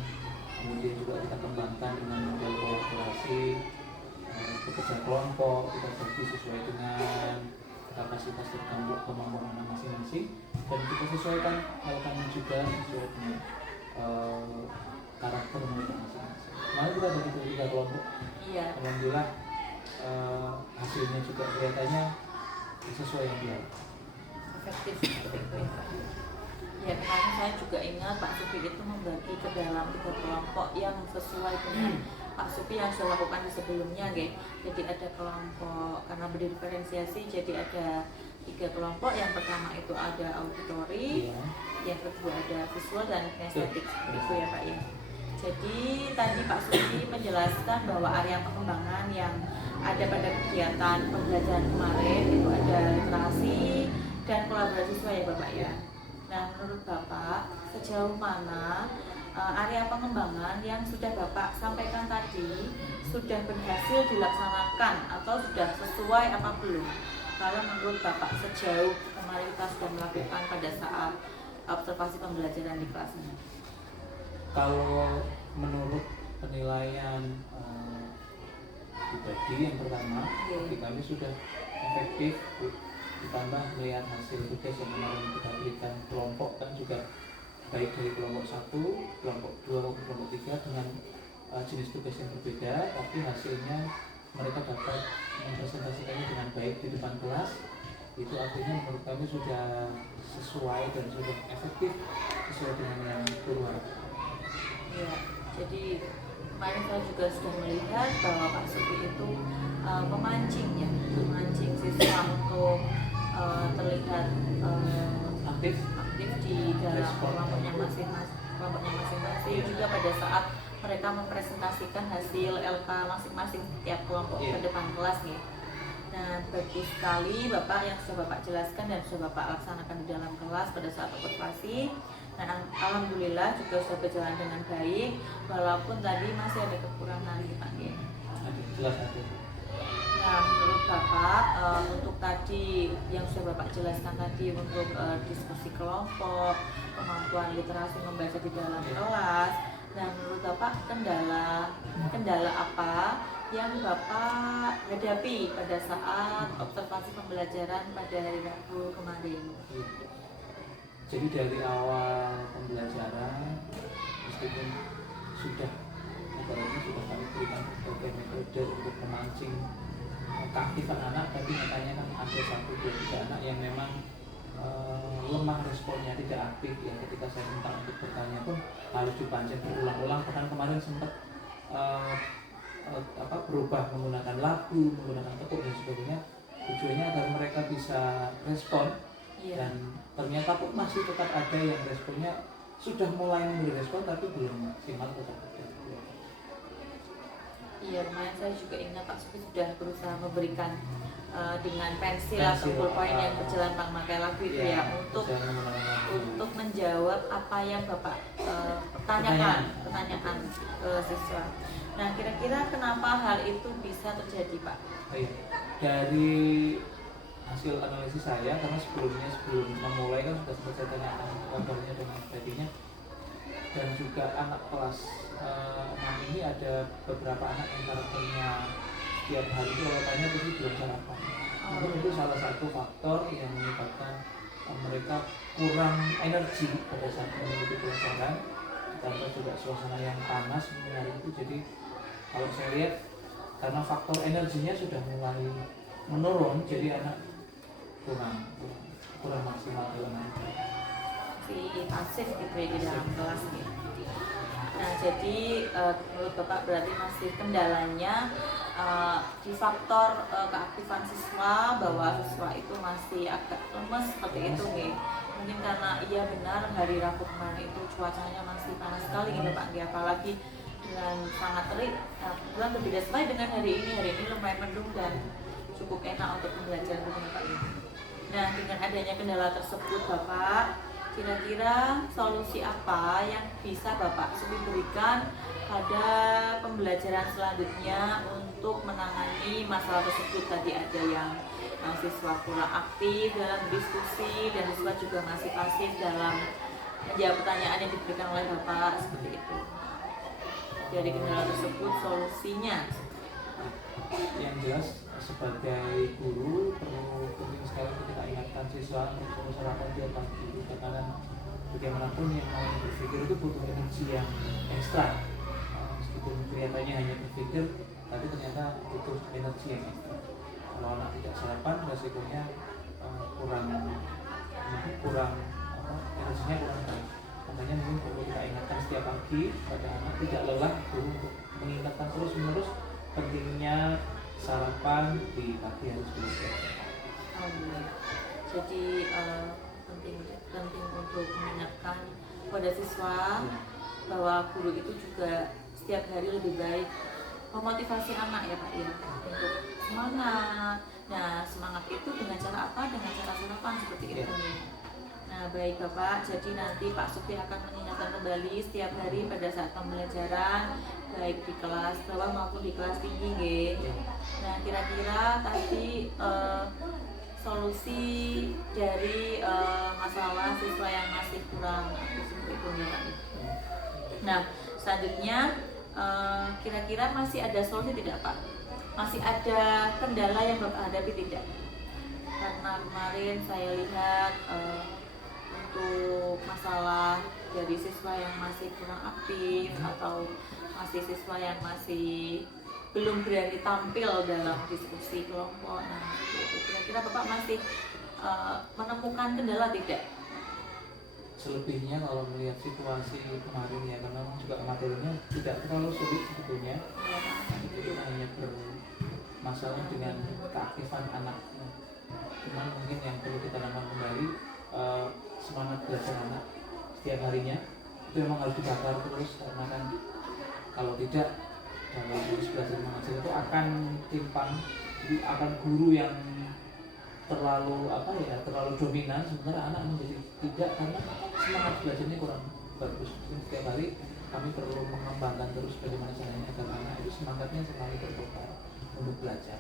Kemudian juga kita kembangkan dengan model kolaborasi, bekerja kelompok, kita bagi sesuai dengan kapasitas dan kemampuan anak masing-masing, dan kita sesuaikan kami juga sesuai dengan karakter mereka masing-masing. Mari kita bagi 3 kelompok. Iya. Alhamdulillah hasilnya juga kelihatannya sesuai yang dia. Efektif seperti itu ya Pak. Ya kemarin saya juga ingat Pak Supi itu membagi ke dalam 3 kelompok yang sesuai dengan Pak Supi yang sudah lakukan di sebelumnya guys. Jadi ada kelompok karena berdiferensiasi, jadi ada 3 kelompok. Yang pertama itu ada auditori, yang kedua ada visual dan kinestetik itu ya Pak ya. Jadi tadi Pak Supi menjelaskan bahwa area pengembangan yang ada pada kegiatan pembelajaran kemarin itu ada literasi dan kolaborasi siswa ya Bapak ya. Nah menurut Bapak sejauh mana area pengembangan yang sudah Bapak sampaikan tadi sudah berhasil dilaksanakan atau sudah sesuai apa belum? Kalau menurut Bapak sejauh kemarin kita sudah melakukan pada saat observasi pembelajaran di kelasnya. Kalau menurut penilaian pribadi yang pertama, kami sudah efektif, ditambah melihat hasil tugas yang kemarin kita berikan kelompok kan juga baik dari kelompok 1, kelompok 2 maupun kelompok 3 dengan jenis tugas yang berbeda, tapi hasilnya mereka dapat mempresentasikannya dengan baik di depan kelas. Itu artinya menurut kami sudah sesuai dan sudah efektif sesuai dengan yang turun. Ya, jadi kemarin saya juga sudah melihat bahwa Pak Supi itu memancing siswa untuk terlihat aktif di dalam kelompoknya masing-masing. Juga pada saat mereka mempresentasikan hasil LK masing-masing setiap kelompok ke depan kelas nih. Nah, bagus sekali Bapak yang sudah Bapak jelaskan dan sudah Bapak laksanakan di dalam kelas pada saat observasi. Dan alhamdulillah juga sudah berjalan dengan baik, walaupun tadi masih ada kekurangan nih Pak. Jelas ada. Nah, menurut Bapak untuk tadi yang sudah Bapak jelaskan tadi untuk diskusi kelompok, kemampuan literasi membaca di dalam kelas. Nah, menurut Bapak kendala apa yang Bapak hadapi pada saat observasi pembelajaran pada hari Rabu kemarin? Jadi dari awal pembelajaran, meskipun sudah kami berikan berbagai metode untuk memancing keaktifan anak, tapi nyatanya kan ada 1-2-3 anak yang memang lemah responnya, tidak aktif ya. Ketika saya minta untuk bertanya pun harus dipancing berulang-ulang. Bahkan kemarin sempat berubah menggunakan lagu, menggunakan tepuk dan sebagainya, tujuannya agar mereka bisa respon. Dan ternyata pun masih tetap ada yang responnya sudah mulai memberi respon tapi belum maksimal tetap ada. Iya, kemarin saya juga ingat Pak Supi sudah berusaha memberikan dengan pensil atau pulpen yang berjalan memakai lagu itu ya untuk menjawab apa yang Bapak pertanyaan ke siswa. Nah, kira-kira kenapa hal itu bisa terjadi, Pak? Baik. Dari hasil analisis saya, karena sebelum memulai kan sudah sempat saya tanyakan kabarnya dan sebagainya, dan juga anak kelas 6 ini ada beberapa anak yang karakternya setiap hari itu kalau tanya pasti belum sarapan. Mungkin itu salah satu faktor yang menyebabkan mereka kurang energi pada saat mengikuti pelajaran, ditambah juga suasana yang panas hari itu. Jadi kalau saya lihat karena faktor energinya sudah mulai menurun, jadi anak kurang maksimal dalam Si pasif gitu ya di dalam kelas gitu. Nah, jadi menurut Bapak berarti masih kendalanya di faktor keaktifan siswa, bahwa siswa itu masih agak lemes seperti itu nih. Mungkin karena iya benar hari Rabu kemarin itu cuacanya masih panas sekali gitu Pak, apalagi dengan sangat terik. Nah, kebetulan berbeda sekali dengan hari ini lumayan mendung dan cukup enak untuk pembelajaran dengan Pak ini. Nah, dengan adanya kendala tersebut Bapak, kira-kira solusi apa yang bisa Bapak Supi berikan pada pembelajaran selanjutnya untuk menangani masalah tersebut? Tadi ada yang siswa kurang aktif dalam diskusi dan siswa juga masih pasif dalam menjawab pertanyaan yang diberikan oleh Bapak, seperti itu. Dari kendala tersebut solusinya? Yang jelas sebagai guru perlu penting sekali kita ingatkan siswa untuk sarapan tiap pagi, karena bagaimanapun yang mau berpikir itu butuh energi yang ekstra. Meskipun kelihatannya hanya berpikir, tapi ternyata butuh energi yang ekstra. Kalau anak tidak sarapan, resikonya energinya kurang baik. Makanya mungkin perlu kita ingatkan setiap pagi pada anak tidak lelah guru untuk mengingatkan terus-menerus pentingnya sarapan di pagi hari sebelum belajar. Jadi penting untuk mengingatkan pada siswa bahwa guru itu juga setiap hari lebih baik memotivasi anak ya Pak ya, untuk semangat. Nah, semangat itu dengan cara apa? Dengan cara sarapan seperti itu. Nah, baik Bapak, jadi nanti Pak Supi akan mengingatkan kembali setiap hari pada saat pembelajaran, baik di kelas bawah maupun di kelas tinggi nggih. Nah, kira-kira tadi solusi dari masalah siswa yang masih kurang aktif seperti itu ya Pak. Nah, selanjutnya kira-kira masih ada solusi tidak Pak? Masih ada kendala yang Bapak hadapi tidak? Karena kemarin saya lihat untuk masalah dari siswa yang masih kurang aktif atau masih siswa yang masih belum berani tampil dalam diskusi kelompok. Nah, itu kira-kira Bapak masih menemukan kendala tidak? Selebihnya kalau melihat situasi kemarin ya, karena juga materinya tidak terlalu sulit sebetulnya. Itu hanya bermasalah dengan keaktifan anak. Cuman mungkin yang perlu kita nambah kembali semangat belajar anak setiap harinya itu memang harus dibakar terus, karena kan kalau tidak dalam proses belajar mengajar itu akan timpang. Jadi akan guru yang terlalu dominan, sementara anak menjadi tidak, karena semangat belajarnya kurang bagus. Setiap hari kami perlu mengembangkan terus bagaimana caranya agar anak itu semangatnya selalu terbuka untuk belajar.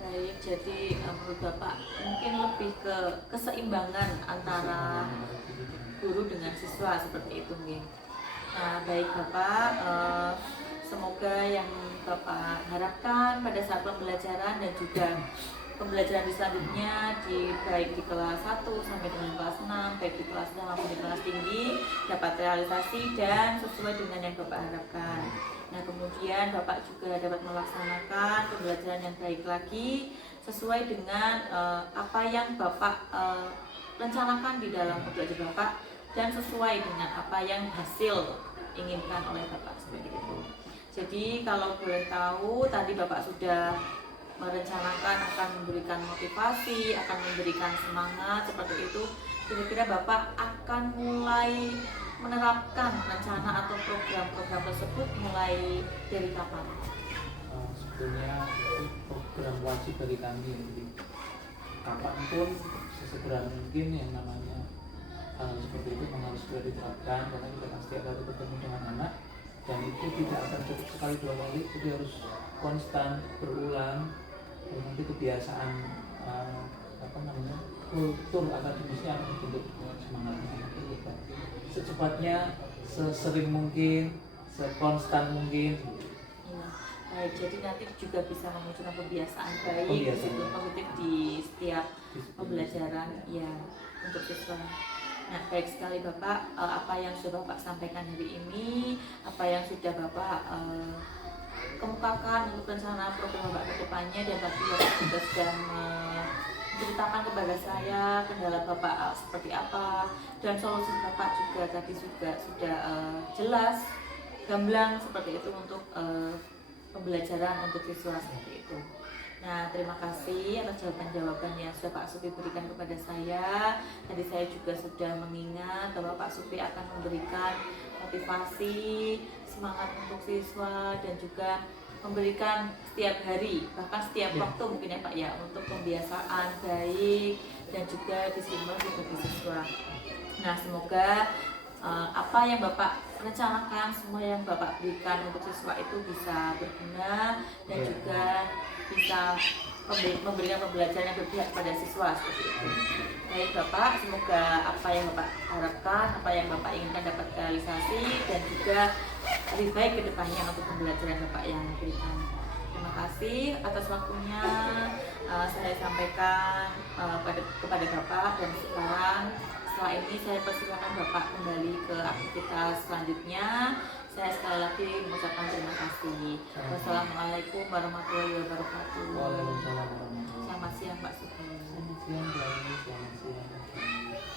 Baik, jadi menurut Bapak mungkin lebih ke keseimbangan antara guru dengan siswa seperti itu nih. Nah, baik Bapak, semoga yang Bapak harapkan pada saat pembelajaran dan juga pembelajaran di selanjutnya baik di kelas 1 sampai dengan kelas 6, baik di kelas 6 maupun di kelas tinggi dapat realisasi dan sesuai dengan yang Bapak harapkan. Nah, kemudian Bapak juga dapat melaksanakan pembelajaran yang baik lagi sesuai dengan apa yang Bapak rencanakan di dalam pembelajaran Bapak dan sesuai dengan apa yang hasil inginkan oleh Bapak, seperti itu. Jadi kalau boleh tahu, tadi Bapak sudah merencanakan akan memberikan motivasi, akan memberikan semangat seperti itu. Kira-kira Bapak akan mulai menerapkan rencana atau program-program tersebut mulai dari kapan? Sebetulnya itu program wajib bagi kami, jadi kapanpun sesegera mungkin yang namanya hal seperti itu segera diterapkan, karena kita pasti akan bertemu dengan anak, dan itu tidak akan cukup sekali 2 kali, jadi harus konstan berulang. Dan nanti kebiasaan kultur akademisnya akan bentuk semangat anak kita. Secepatnya, sesering mungkin, sekonstan mungkin. Ya, baik, jadi nanti juga bisa memunculkan kebiasaan baik disiplin positif di setiap pembelajaran ya untuk siswa. Nah, baik sekali Bapak, apa yang sudah Bapak sampaikan hari ini, apa yang sudah Bapak kemukakan untuk rencana program Bapak ke depannya, dan tadi Bapak juga sudah menceritakan kepada saya kendala Bapak seperti apa, dan solusi Bapak juga tadi juga sudah jelas, gamblang seperti itu untuk pembelajaran untuk siswa seperti itu. Nah, terima kasih atas jawaban-jawaban yang sudah Pak Supri berikan kepada saya. Tadi saya juga sudah mengingat bahwa Pak Supri akan memberikan motivasi, semangat untuk siswa, dan juga memberikan setiap hari, bahkan setiap waktu mungkin ya Pak ya, untuk pembiasaan baik dan juga disiplin bagi siswa. Nah, semoga apa yang Bapak rencanakan, semua yang Bapak berikan untuk siswa itu bisa berguna dan juga bisa memberikan pembelajaran yang berpihak pada siswa seperti itu. Baik Bapak, semoga apa yang Bapak harapkan, apa yang Bapak inginkan dapat realisasi, dan juga lebih baik ke depannya untuk pembelajaran Bapak yang berikan. Terima kasih atas waktunya. Saya sampaikan kepada Bapak, dan sekarang setelah ini saya persilakan Bapak kembali ke aktivitas selanjutnya. Saya sekali lagi mengucapkan terima kasih. Wassalamualaikum warahmatullahi wabarakatuh. Waalaikumsalam warahmatullahi wabarakatuh. Selamat siang Pak Supri. Selamat siang, selamat siang.